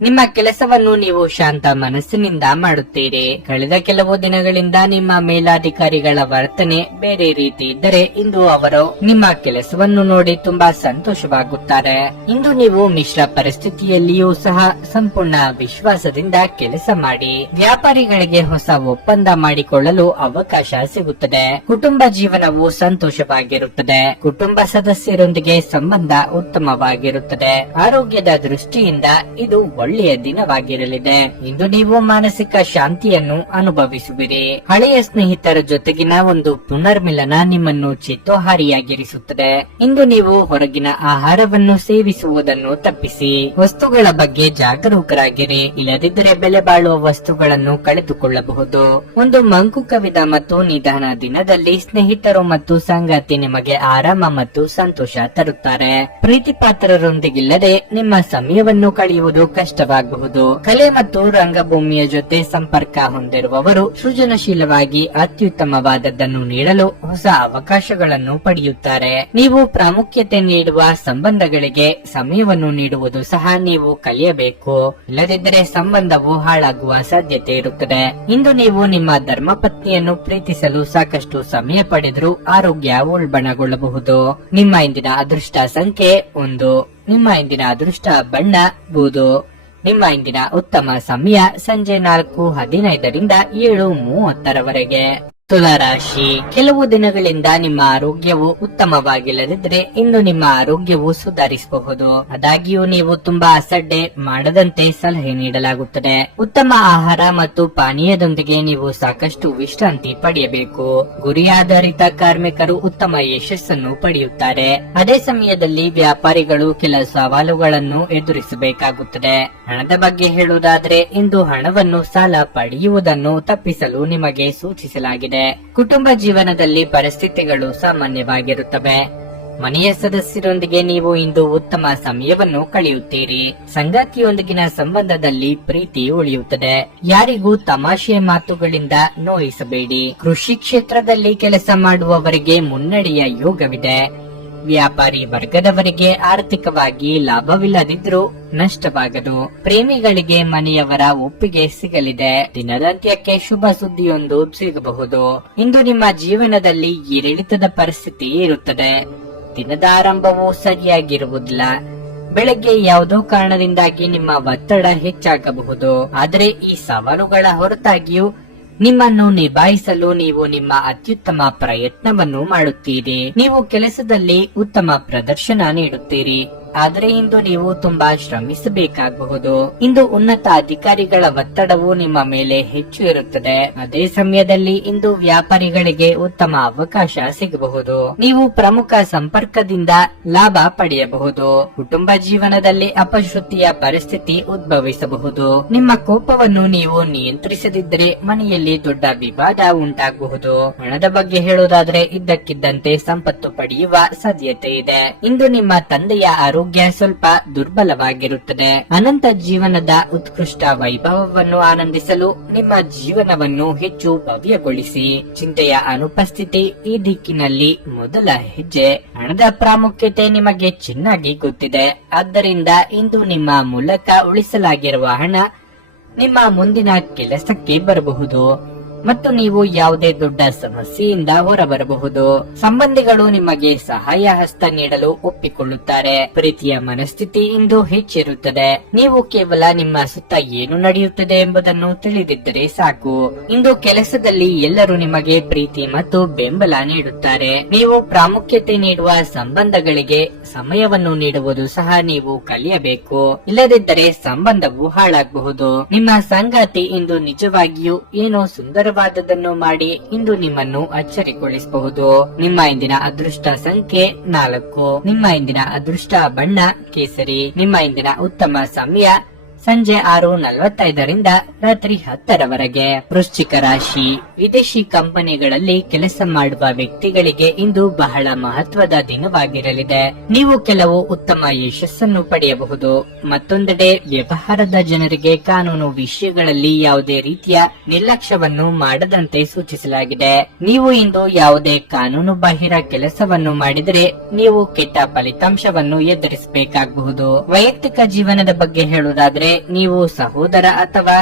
ನಿಮ್ಮ ಕೆಲಸವನ್ನು ನೀವು ಶಾಂತ ಮನಸ್ಸಿನಿಂದ ಮಾಡುತ್ತೀರಿ. ಕಳೆದ ಕೆಲವು ದಿನಗಳಿಂದ ನಿಮ್ಮ ಮೇಲಾಧಿಕಾರಿಗಳ ವರ್ತನೆ ಬೇರೆ ರೀತಿ ಇದ್ದರೆ ಇಂದು ಅವರು ನಿಮ್ಮ ಕೆಲಸವನ್ನು ನೋಡಿ ತುಂಬಾ ಸಂತೋಷವಾಗುತ್ತಾರೆ. ಇಂದು ನೀವು ಮಿಶ್ರ ಪರಿಸ್ಥಿತಿಯಲ್ಲಿಯೂ ಸಹ ಸಂಪೂರ್ಣ ವಿಶ್ವಾಸದಿಂದ ಕೆಲಸ ಮಾಡಿ. ವ್ಯಾಪಾರಿಗಳಿಗೆ ಹೊಸ ಒಪ್ಪಂದ ಮಾಡಿಕೊಳ್ಳಲು ಅವಕಾಶ ಸಿಗುತ್ತದೆ. ಕುಟುಂಬ ಜೀವನವು ಸಂತೋಷವಾಗಿರುತ್ತದೆ. ಕುಟುಂಬ ಸದಸ್ಯರೊಂದಿಗೆ ಸಂಬಂಧ ಉತ್ತಮವಾಗಿರುತ್ತದೆ. ಆರೋಗ್ಯದ ದೃಷ್ಟಿಯಿಂದ ಇದು ಒಳ್ಳೆಯ ದಿನವಾಗಿರಲಿದೆ. ಇಂದು ನೀವು ಮಾನಸಿಕ ಶಾಂತಿಯನ್ನು ಅನುಭವಿಸುವಿರಿ. ಹಳೆಯ ಸ್ನೇಹಿತರ ಜೊತೆಗಿನ ಒಂದು ಪುನರ್ಮಿಲನ ನಿಮ್ಮನ್ನು ಚಿತ್ತೋಹಾರಿಯಾಗಿರಿಸುತ್ತದೆ. ಇಂದು ನೀವು ಹೊರಗಿನ ಆಹಾರವನ್ನು ಸೇವಿಸುವುದನ್ನು ತಪ್ಪಿಸಿ. ವಸ್ತುಗಳ ಬಗ್ಗೆ ಜಾಗರೂಕರಾಗಿರಿ. ಇಲ್ಲದಿದ್ದರೆ ಬೆಲೆ ಬಾಳುವ ವಸ್ತುಗಳನ್ನು ಕಳೆದುಕೊಳ್ಳಬಹುದು. ಒಂದು ಮಂಕು ಕವಿದ ಮತ್ತು ನಿಧಾನ ದಿನದಲ್ಲಿ ಸ್ನೇಹಿತರು ಮತ್ತು ಸಂಗಾತಿ ನಿಮಗೆ ಆರಾಮ ಮತ್ತು ಸಂತೋಷ ತರುತ್ತಾರೆ. ಪ್ರೀತಿ ಪಾತ್ರರೊಂದಿಗಿಲ್ಲದೆ ನಿಮ್ಮ ಸಮಯವನ್ನು ಕಳೆಯುವುದು ಕಷ್ಟವಾಗಬಹುದು. ಕಲೆ ಮತ್ತು ರಂಗಭೂಮಿಯ ಜೊತೆ ಸಂಪರ್ಕ ಹೊಂದಿರುವವರು ಸೃಜನಶೀಲವಾಗಿ ಅತ್ಯುತ್ತಮವಾದದ್ದನ್ನು ನೀಡಲು ಹೊಸ ಅವಕಾಶಗಳನ್ನು ಪಡೆಯುತ್ತಾರೆ. ನೀವು ಪ್ರಾಮುಖ್ಯತೆ ನೀಡುವ ಸಂಬಂಧಗಳಿಗೆ ಸಮಯವನ್ನು ನೀಡುವುದು ಸಹ ನೀವು ಕಲಿಯಬೇಕು. ಇಲ್ಲದಿದ್ದರೆ ಸಂಬಂಧವು ಹಾಳಾಗುವ ಸಾಧ್ಯತೆ ಇರುತ್ತದೆ. ಇಂದು ನೀವು ನಿಮ್ಮ ಧರ್ಮಪತ್ನಿಯನ್ನು ಪ್ರೀತಿಸಲು ಸಾಕಷ್ಟು ಸಮಯ ಪಡೆದರೂ ಆರೋಗ್ಯ ಉಲ್ಬಣಗೊಳ್ಳಬಹುದು. ನಿಮ್ಮ ಇಂದಿನ ಅದೃಷ್ಟ ಸಂಖ್ಯೆ 1. ನಿಮ್ಮ ಇಂದಿನ ಅದೃಷ್ಟ ಬಣ್ಣ ಬೂದು. ನಿಮ್ಮ ಇಂದಿನ ಉತ್ತಮ ಸಮಯ ಸಂಜೆ 4:15ರಿಂದ 7:30ರವರೆಗೆ. ತುಲಾರಾಶಿ, ಕೆಲವು ದಿನಗಳಿಂದ ನಿಮ್ಮ ಆರೋಗ್ಯವು ಉತ್ತಮವಾಗಿಲ್ಲದಿದ್ದರೆ ಇಂದು ನಿಮ್ಮ ಆರೋಗ್ಯವು ಸುಧಾರಿಸಬಹುದು. ಆದಾಗ್ಯೂ ನೀವು ತುಂಬಾ ಅಸಡ್ಡೆ ಮಾಡದಂತೆ ಸಲಹೆ ನೀಡಲಾಗುತ್ತದೆ. ಉತ್ತಮ ಆಹಾರ ಮತ್ತು ಪಾನೀಯದೊಂದಿಗೆ ನೀವು ಸಾಕಷ್ಟು ವಿಶ್ರಾಂತಿ ಪಡೆಯಬೇಕು. ಗುರಿ ಆಧಾರಿತ ಕಾರ್ಮಿಕರು ಉತ್ತಮ ಯಶಸ್ಸನ್ನು ಪಡೆಯುತ್ತಾರೆ. ಅದೇ ಸಮಯದಲ್ಲಿ ವ್ಯಾಪಾರಿಗಳು ಕೆಲ ಸವಾಲುಗಳನ್ನು ಎದುರಿಸಬೇಕಾಗುತ್ತದೆ. ಹಣದ ಬಗ್ಗೆ ಹೇಳುವುದಾದರೆ ಇಂದು ಹಣವನ್ನು ಸಾಲ ಪಡೆಯುವುದನ್ನು ತಪ್ಪಿಸಲು ನಿಮಗೆ ಸೂಚಿಸಲಾಗಿದೆ. ಕುಟುಂಬ ಜೀವನದಲ್ಲಿ ಪರಿಸ್ಥಿತಿಗಳು ಸಾಮಾನ್ಯವಾಗಿರುತ್ತವೆ. ಮನೆಯ ಸದಸ್ಯರೊಂದಿಗೆ ನೀವು ಇಂದು ಉತ್ತಮ ಸಮಯವನ್ನು ಕಳೆಯುತ್ತೀರಿ. ಸಂಗಾತಿಯೊಂದಿಗಿನ ಸಂಬಂಧದಲ್ಲಿ ಪ್ರೀತಿ ಉಳಿಯುತ್ತದೆ. ಯಾರಿಗೂ ತಮಾಷೆಯ ಮಾತುಗಳಿಂದ ನೋಯಿಸಬೇಡಿ. ಕೃಷಿ ಕ್ಷೇತ್ರದಲ್ಲಿ ಕೆಲಸ ಮಾಡುವವರಿಗೆ ಮುನ್ನಡೆಯ ಯೋಗವಿದೆ. ವ್ಯಾಪಾರಿ ವರ್ಗದವರಿಗೆ ಆರ್ಥಿಕವಾಗಿ ಲಾಭವಿಲ್ಲದಿದ್ರೂ ನಷ್ಟವಾಗದು. ಪ್ರೇಮಿಗಳಿಗೆ ಮನೆಯವರ ಒಪ್ಪಿಗೆ ಸಿಗಲಿದೆ. ದಿನದಂತ್ಯಕ್ಕೆ ಶುಭ ಸುದ್ದಿಯೊಂದು ಸಿಗಬಹುದು. ಇಂದು ನಿಮ್ಮ ಜೀವನದಲ್ಲಿ ಏರಿಳಿತದ ಪರಿಸ್ಥಿತಿ ಇರುತ್ತದೆ. ದಿನದ ಆರಂಭವು ಸರಿಯಾಗಿರುವುದಿಲ್ಲ. ಬೆಳಗ್ಗೆ ಯಾವುದೋ ಕಾರಣದಿಂದಾಗಿ ನಿಮ್ಮ ಒತ್ತಡ ಹೆಚ್ಚಾಗಬಹುದು. ಆದರೆ ಈ ಸವಾಲುಗಳ ಹೊರತಾಗಿಯೂ ನಿಮ್ಮನ್ನು ನಿಭಾಯಿಸಲು ನೀವು ನಿಮ್ಮ ಅತ್ಯುತ್ತಮ ಪ್ರಯತ್ನವನ್ನು ಮಾಡುತ್ತೀರಿ. ನೀವು ಕೆಲಸದಲ್ಲಿ ಉತ್ತಮ ಪ್ರದರ್ಶನ ನೀಡುತ್ತೀರಿ. ಆದರೆ ಇಂದು ನೀವು ತುಂಬಾ ಶ್ರಮಿಸಬೇಕಾಗಬಹುದು. ಇಂದು ಉನ್ನತ ಅಧಿಕಾರಿಗಳ ಒತ್ತಡವು ನಿಮ್ಮ ಮೇಲೆ ಹೆಚ್ಚು ಇರುತ್ತದೆ. ಅದೇ ಸಮಯದಲ್ಲಿ ಇಂದು ವ್ಯಾಪಾರಿಗಳಿಗೆ ಉತ್ತಮ ಅವಕಾಶ ಸಿಗಬಹುದು. ನೀವು ಪ್ರಮುಖ ಸಂಪರ್ಕದಿಂದ ಲಾಭ ಪಡೆಯಬಹುದು. ಕುಟುಂಬ ಜೀವನದಲ್ಲಿ ಅಪಶ್ರುತಿಯ ಪರಿಸ್ಥಿತಿ ಉದ್ಭವಿಸಬಹುದು. ನಿಮ್ಮ ಕೋಪವನ್ನು ನೀವು ನಿಯಂತ್ರಿಸದಿದ್ದರೆ ಮನೆಯಲ್ಲಿ ದೊಡ್ಡ ವಿವಾದ ಉಂಟಾಗಬಹುದು. ಹಣದ ಬಗ್ಗೆ ಹೇಳುವುದಾದರೆ ಇದ್ದಕ್ಕಿದ್ದಂತೆ ಸಂಪತ್ತು ಪಡೆಯುವ ಸಾಧ್ಯತೆ ಇದೆ. ಇಂದು ನಿಮ್ಮ ತಂದೆಯ ಆರೋಗ್ಯ ಆರೋಗ್ಯ ಸ್ವಲ್ಪ ದುರ್ಬಲವಾಗಿರುತ್ತದೆ. ಅನಂತ ಜೀವನದ ಉತ್ಕೃಷ್ಟ ವೈಭವವನ್ನು ಆನಂದಿಸಲು ನಿಮ್ಮ ಜೀವನವನ್ನು ಹೆಚ್ಚು ಭವ್ಯಗೊಳಿಸಿ. ಚಿಂತೆಯ ಅನುಪಸ್ಥಿತಿ ಈ ದಿಕ್ಕಿನಲ್ಲಿ ಮೊದಲ ಹೆಜ್ಜೆ. ಹಣದ ಪ್ರಾಮುಖ್ಯತೆ ನಿಮಗೆ ಚೆನ್ನಾಗಿ ಗೊತ್ತಿದೆ. ಆದ್ದರಿಂದ ಇಂದು ನಿಮ್ಮ ಮೂಲಕ ಉಳಿಸಲಾಗಿರುವ ಹಣ ನಿಮ್ಮ ಮುಂದಿನ ಕೆಲಸಕ್ಕೆ ಬರಬಹುದು ಮತ್ತು ನೀವು ಯಾವುದೇ ದೊಡ್ಡ ಸಮಸ್ಯೆಯಿಂದ ಹೊರಬರಬಹುದು. ಸಂಬಂಧಿಗಳು ನಿಮಗೆ ಸಹಾಯ ಹಸ್ತ ನೀಡಲು ಒಪ್ಪಿಕೊಳ್ಳುತ್ತಾರೆ. ಪ್ರೀತಿಯ ಮನಸ್ಥಿತಿ ಇಂದು ಹೆಚ್ಚಿರುತ್ತದೆ. ನೀವು ಕೇವಲ ನಿಮ್ಮ ಸುತ್ತ ಏನು ನಡೆಯುತ್ತದೆ ಎಂಬುದನ್ನು ತಿಳಿದಿದ್ದರೆ ಸಾಕು. ಇಂದು ಕೆಲಸದಲ್ಲಿ ಎಲ್ಲರೂ ನಿಮಗೆ ಪ್ರೀತಿ ಮತ್ತು ಬೆಂಬಲ ನೀಡುತ್ತಾರೆ. ನೀವು ಪ್ರಾಮುಖ್ಯತೆ ನೀಡುವ ಸಂಬಂಧಗಳಿಗೆ ಸಮಯವನ್ನು ನೀಡುವುದು ಸಹ ನೀವು ಕಲಿಯಬೇಕು. ಇಲ್ಲದಿದ್ದರೆ ಸಂಬಂಧವು ಹಾಳಾಗಬಹುದು. ನಿಮ್ಮ ಸಂಗಾತಿ ಇಂದು ನಿಜವಾಗಿಯೂ ಏನೋ ಸುಂದರವಾದದನ್ನು ಮಾಡಿ ಇಂದು ನಿಮ್ಮನ್ನು ಅಚ್ಚರಿಗೊಳಿಸಬಹುದು. ನಿಮ್ಮ ಇಂದಿನ ಅದೃಷ್ಟ ಸಂಖ್ಯೆ 4. ನಿಮ್ಮ ಇಂದಿನ ಅದೃಷ್ಟ ಬಣ್ಣ ಕೇಸರಿ. ನಿಮ್ಮ ಇಂದಿನ ಉತ್ತಮ ಸಮಯ ಸಂಜೆ 6:45ರಿಂದ ರಾತ್ರಿ 10ರವರೆಗೆ. ವೃಶ್ಚಿಕ ರಾಶಿ. ವಿದೇಶಿ ಕಂಪನಿಗಳಲ್ಲಿ ಕೆಲಸ ಮಾಡುವ ವ್ಯಕ್ತಿಗಳಿಗೆ ಇಂದು ಬಹಳ ಮಹತ್ವದ ದಿನವಾಗಿರಲಿದೆ. ನೀವು ಕೆಲವು ಉತ್ತಮ ಯಶಸ್ಸನ್ನು ಪಡೆಯಬಹುದು. ಮತ್ತೊಂದೆಡೆ ವ್ಯವಹಾರದ ಜನರಿಗೆ ಕಾನೂನು ವಿಷಯಗಳಲ್ಲಿ ಯಾವುದೇ ರೀತಿಯ ನಿರ್ಲಕ್ಷ್ಯವನ್ನು ಮಾಡದಂತೆ ಸೂಚಿಸಲಾಗಿದೆ. ನೀವು ಇಂದು ಯಾವುದೇ ಕಾನೂನು ಬಾಹಿರ ಕೆಲಸವನ್ನು ಮಾಡಿದರೆ ನೀವು ಕೆಟ್ಟ ಫಲಿತಾಂಶವನ್ನು ಎದುರಿಸಬೇಕಾಗಬಹುದು. ವೈಯಕ್ತಿಕ ಜೀವನದ ಬಗ್ಗೆ ಹೇಳುವುದಾದರೆ ನೀವು ಸಹೋದರ ಅಥವಾ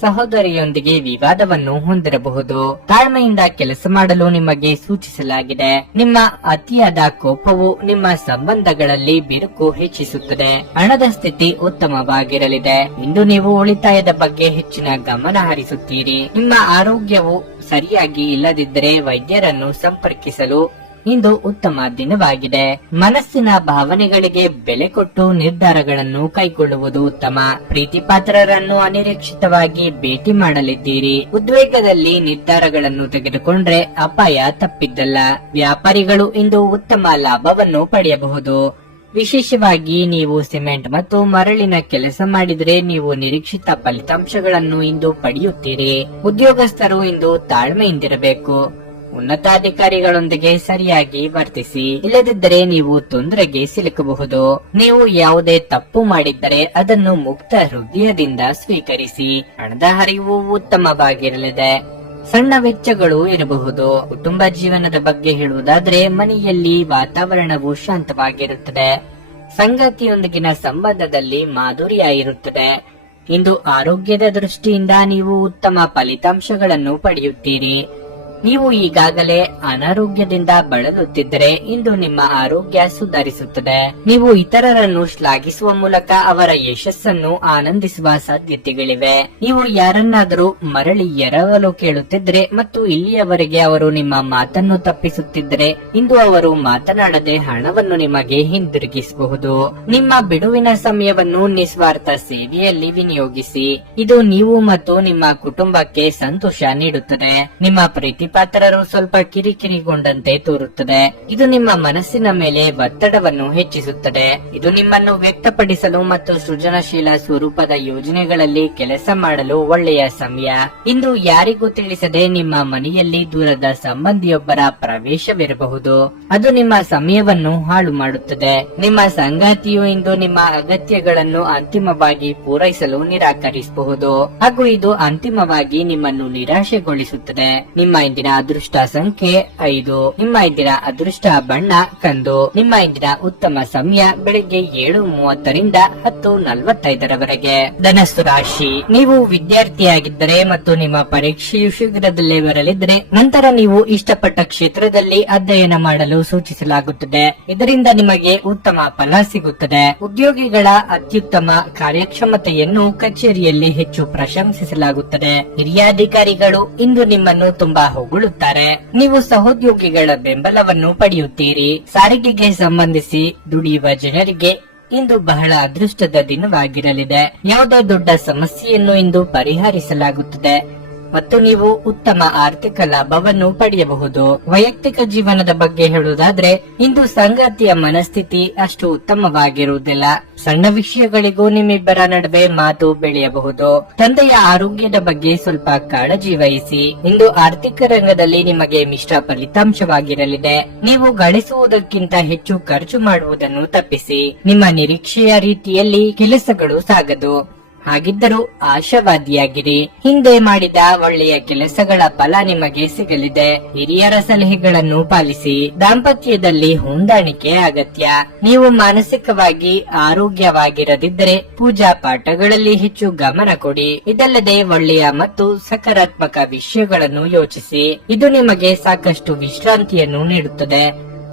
ಸಹೋದರಿಯೊಂದಿಗೆ ವಿವಾದವನ್ನು ಹೊಂದಿರಬಹುದು. ತಾಳ್ಮೆಯಿಂದ ಕೆಲಸ ಮಾಡಲು ನಿಮಗೆ ಸೂಚಿಸಲಾಗಿದೆ. ನಿಮ್ಮ ಅತಿಯಾದ ಕೋಪವು ನಿಮ್ಮ ಸಂಬಂಧಗಳಲ್ಲಿ ಬಿರುಕು ಹೆಚ್ಚಿಸುತ್ತದೆ. ಹಣದ ಸ್ಥಿತಿ ಉತ್ತಮವಾಗಿರಲಿದೆ. ಇಂದು ನೀವು ಉಳಿತಾಯದ ಬಗ್ಗೆ ಹೆಚ್ಚಿನ ಗಮನ ಹರಿಸುತ್ತೀರಿ. ನಿಮ್ಮ ಆರೋಗ್ಯವು ಸರಿಯಾಗಿ ಇಲ್ಲದಿದ್ದರೆ ವೈದ್ಯರನ್ನು ಸಂಪರ್ಕಿಸಲು ಇಂದು ಉತ್ತಮ ದಿನವಾಗಿದೆ. ಮನಸ್ಸಿನ ಭಾವನೆಗಳಿಗೆ ಬೆಲೆ ಕೊಟ್ಟು ನಿರ್ಧಾರಗಳನ್ನು ಕೈಗೊಳ್ಳುವುದು ಉತ್ತಮ. ಪ್ರೀತಿ ಪಾತ್ರರನ್ನು ಅನಿರೀಕ್ಷಿತವಾಗಿ ಭೇಟಿ ಮಾಡಲಿದ್ದೀರಿ. ಉದ್ವೇಗದಲ್ಲಿ ನಿರ್ಧಾರಗಳನ್ನು ತೆಗೆದುಕೊಂಡ್ರೆ ಅಪಾಯ ತಪ್ಪಿದ್ದಲ್ಲ. ವ್ಯಾಪಾರಿಗಳು ಇಂದು ಉತ್ತಮ ಲಾಭವನ್ನು ಪಡೆಯಬಹುದು. ವಿಶೇಷವಾಗಿ ನೀವು ಸಿಮೆಂಟ್ ಮತ್ತು ಮರಳಿನ ಕೆಲಸ ಮಾಡಿದರೆ ನೀವು ನಿರೀಕ್ಷಿತ ಫಲಿತಾಂಶಗಳನ್ನು ಇಂದು ಪಡೆಯುತ್ತೀರಿ. ಉದ್ಯೋಗಸ್ಥರು ಇಂದು ತಾಳ್ಮೆಯಿಂದಿರಬೇಕು. ಉನ್ನತಾಧಿಕಾರಿಗಳೊಂದಿಗೆ ಸರಿಯಾಗಿ ವರ್ತಿಸಿ. ಇಲ್ಲದಿದ್ದರೆ ನೀವು ತೊಂದರೆಗೆ ಸಿಲುಕಬಹುದು. ನೀವು ಯಾವುದೇ ತಪ್ಪು ಮಾಡಿದ್ದರೆ ಅದನ್ನು ಮುಕ್ತ ಹೃದಯದಿಂದ ಸ್ವೀಕರಿಸಿ. ಹಣದ ಹರಿವು ಉತ್ತಮವಾಗಿರಲಿದೆ. ಸಣ್ಣ ವೆಚ್ಚಗಳು ಇರಬಹುದು. ಕುಟುಂಬ ಜೀವನದ ಬಗ್ಗೆ ಹೇಳುವುದಾದ್ರೆ ಮನೆಯಲ್ಲಿ ವಾತಾವರಣವು ಶಾಂತವಾಗಿರುತ್ತದೆ. ಸಂಗಾತಿಯೊಂದಿಗಿನ ಸಂಬಂಧದಲ್ಲಿ ಮಾಧುರ್ಯ ಇರುತ್ತದೆ. ಇಂದು ಆರೋಗ್ಯದ ದೃಷ್ಟಿಯಿಂದ ನೀವು ಉತ್ತಮ ಫಲಿತಾಂಶಗಳನ್ನು ಪಡೆಯುತ್ತೀರಿ. ನೀವು ಈಗಾಗಲೇ ಅನಾರೋಗ್ಯದಿಂದ ಬಳಲುತ್ತಿದ್ದರೆ ಇಂದು ನಿಮ್ಮ ಆರೋಗ್ಯ ಸುಧಾರಿಸುತ್ತದೆ. ನೀವು ಇತರರನ್ನು ಶ್ಲಾಘಿಸುವ ಮೂಲಕ ಅವರ ಯಶಸ್ಸನ್ನು ಆನಂದಿಸುವ ಸಾಧ್ಯತೆಗಳಿವೆ. ನೀವು ಯಾರನ್ನಾದರೂ ಮರಳಿ ಎರವಲು ಕೇಳುತ್ತಿದ್ದರೆ ಮತ್ತು ಇಲ್ಲಿಯವರೆಗೆ ಅವರು ನಿಮ್ಮ ಮಾತನ್ನು ತಪ್ಪಿಸುತ್ತಿದ್ದರೆ ಇಂದು ಅವರು ಮಾತನಾಡದೆ ಹಣವನ್ನು ನಿಮಗೆ ಹಿಂದಿರುಗಿಸಬಹುದು. ನಿಮ್ಮ ಬಿಡುವಿನ ಸಮಯವನ್ನು ನಿಸ್ವಾರ್ಥ ಸೇವೆಯಲ್ಲಿ ವಿನಿಯೋಗಿಸಿ. ಇದು ನೀವು ಮತ್ತು ನಿಮ್ಮ ಕುಟುಂಬಕ್ಕೆ ಸಂತೋಷ ನೀಡುತ್ತದೆ. ನಿಮ್ಮ ಪ್ರೀತಿ ಪಾತ್ರರು ಸ್ವಲ್ಪ ಕಿರಿಕಿರಿಗೊಂಡಂತೆ ತೋರುತ್ತದೆ. ಇದು ನಿಮ್ಮ ಮನಸ್ಸಿನ ಮೇಲೆ ಒತ್ತಡವನ್ನು ಹೆಚ್ಚಿಸುತ್ತದೆ. ಇದು ನಿಮ್ಮನ್ನು ವ್ಯಕ್ತಪಡಿಸಲು ಮತ್ತು ಸೃಜನಶೀಲ ಸ್ವರೂಪದ ಯೋಜನೆಗಳಲ್ಲಿ ಕೆಲಸ ಮಾಡಲು ಒಳ್ಳೆಯ ಸಮಯ. ಇಂದು ಯಾರಿಗೂ ತಿಳಿಸದೆ ನಿಮ್ಮ ಮನೆಯಲ್ಲಿ ದೂರದ ಸಂಬಂಧಿಯೊಬ್ಬರ ಪ್ರವೇಶವಿರಬಹುದು. ಅದು ನಿಮ್ಮ ಸಮಯವನ್ನು ಹಾಳು ಮಾಡುತ್ತದೆ. ನಿಮ್ಮ ಸಂಗಾತಿಯು ಇಂದು ನಿಮ್ಮ ಅಗತ್ಯಗಳನ್ನು ಅಂತಿಮವಾಗಿ ಪೂರೈಸಲು ನಿರಾಕರಿಸಬಹುದು ಹಾಗೂ ಇದು ಅಂತಿಮವಾಗಿ ನಿಮ್ಮನ್ನು ನಿರಾಶೆಗೊಳಿಸುತ್ತದೆ. ನಿಮ್ಮ ಇಂದಿನ ಅದೃಷ್ಟ ಸಂಖ್ಯೆ 5. ನಿಮ್ಮ ಇಂದಿನ ಅದೃಷ್ಟ ಬಣ್ಣ ಕಂದು. ನಿಮ್ಮ ಇಂದಿನ ಉತ್ತಮ ಸಮಯ ಬೆಳಿಗ್ಗೆ 7:30ರಿಂದ 10:45ರವರೆಗೆ. ಧನಸ್ಸು ರಾಶಿ. ನೀವು ವಿದ್ಯಾರ್ಥಿಯಾಗಿದ್ದರೆ ಮತ್ತು ನಿಮ್ಮ ಪರೀಕ್ಷೆಯು ಶೀಘ್ರದಲ್ಲೇ ಬರಲಿದ್ದರೆ ನಂತರ ನೀವು ಇಷ್ಟಪಟ್ಟ ಕ್ಷೇತ್ರದಲ್ಲಿ ಅಧ್ಯಯನ ಮಾಡಲು ಸೂಚಿಸಲಾಗುತ್ತದೆ. ಇದರಿಂದ ನಿಮಗೆ ಉತ್ತಮ ಫಲ ಸಿಗುತ್ತದೆ. ಉದ್ಯೋಗಿಗಳ ಅತ್ಯುತ್ತಮ ಕಾರ್ಯಕ್ಷಮತೆಯನ್ನು ಕಚೇರಿಯಲ್ಲಿ ಹೆಚ್ಚು ಪ್ರಶಂಸಿಸಲಾಗುತ್ತದೆ. ಹಿರಿಯ ಅಧಿಕಾರಿಗಳು ಇಂದು ನಿಮ್ಮನ್ನು ತುಂಬಾ ಹೊಗಳುತ್ತಾರೆ. ನೀವು ಸಹೋದ್ಯೋಗಿಗಳ ಬೆಂಬಲವನ್ನು ಪಡೆಯುತ್ತೀರಿ. ಸಾರಿಗೆಗೆ ಸಂಬಂಧಿಸಿ ದುಡಿಯುವ ಜನರಿಗೆ ಇಂದು ಬಹಳ ಅದೃಷ್ಟದ ದಿನವಾಗಿರಲಿದೆ. ಯಾವುದೇ ದೊಡ್ಡ ಸಮಸ್ಯೆಯನ್ನು ಇಂದು ಪರಿಹರಿಸಲಾಗುತ್ತದೆ. ಮತ್ತು ನೀವು ಉತ್ತಮ ಆರ್ಥಿಕ ಲಾಭವನ್ನು ಪಡೆಯಬಹುದು. ವೈಯಕ್ತಿಕ ಜೀವನದ ಬಗ್ಗೆ ಹೇಳುವುದಾದ್ರೆ ಇಂದು ಸಂಗಾತಿಯ ಮನಸ್ಥಿತಿ ಅಷ್ಟು ಉತ್ತಮವಾಗಿರುವುದಿಲ್ಲ. ಸಣ್ಣ ವಿಷಯಗಳಿಗೂ ನಿಮ್ಮಿಬ್ಬರ ನಡುವೆ ಮಾತು ಬೆಳೆಯಬಹುದು. ತಂದೆಯ ಆರೋಗ್ಯದ ಬಗ್ಗೆ ಸ್ವಲ್ಪ ಕಾಳಜಿ ವಹಿಸಿ. ಇಂದು ಆರ್ಥಿಕ ರಂಗದಲ್ಲಿ ನಿಮಗೆ ಮಿಶ್ರ ಫಲಿತಾಂಶವಾಗಿರಲಿದೆ. ನೀವು ಗಳಿಸುವುದಕ್ಕಿಂತ ಹೆಚ್ಚು ಖರ್ಚು ಮಾಡುವುದನ್ನು ತಪ್ಪಿಸಿ. ನಿಮ್ಮ ನಿರೀಕ್ಷೆಯ ರೀತಿಯಲ್ಲಿ ಕೆಲಸಗಳು ಸಾಗದು. ಹಾಗಿದ್ದರೂ ಆಶಾವಾದಿಯಾಗಿರಿ. ಹಿಂದೆ ಮಾಡಿದ ಒಳ್ಳೆಯ ಕೆಲಸಗಳ ಫಲ ನಿಮಗೆ ಸಿಗಲಿದೆ. ಹಿರಿಯರ ಸಲಹೆಗಳನ್ನು ಪಾಲಿಸಿ. ದಾಂಪತ್ಯದಲ್ಲಿ ಹೊಂದಾಣಿಕೆ ಅಗತ್ಯ. ನೀವು ಮಾನಸಿಕವಾಗಿ ಆರೋಗ್ಯವಾಗಿರದಿದ್ದರೆ ಪೂಜಾ ಪಾಠಗಳಲ್ಲಿ ಹೆಚ್ಚು ಗಮನ ಕೊಡಿ. ಇದಲ್ಲದೆ ಒಳ್ಳೆಯ ಮತ್ತು ಸಕಾರಾತ್ಮಕ ವಿಷಯಗಳನ್ನು ಯೋಚಿಸಿ. ಇದು ನಿಮಗೆ ಸಾಕಷ್ಟು ವಿಶ್ರಾಂತಿಯನ್ನು ನೀಡುತ್ತದೆ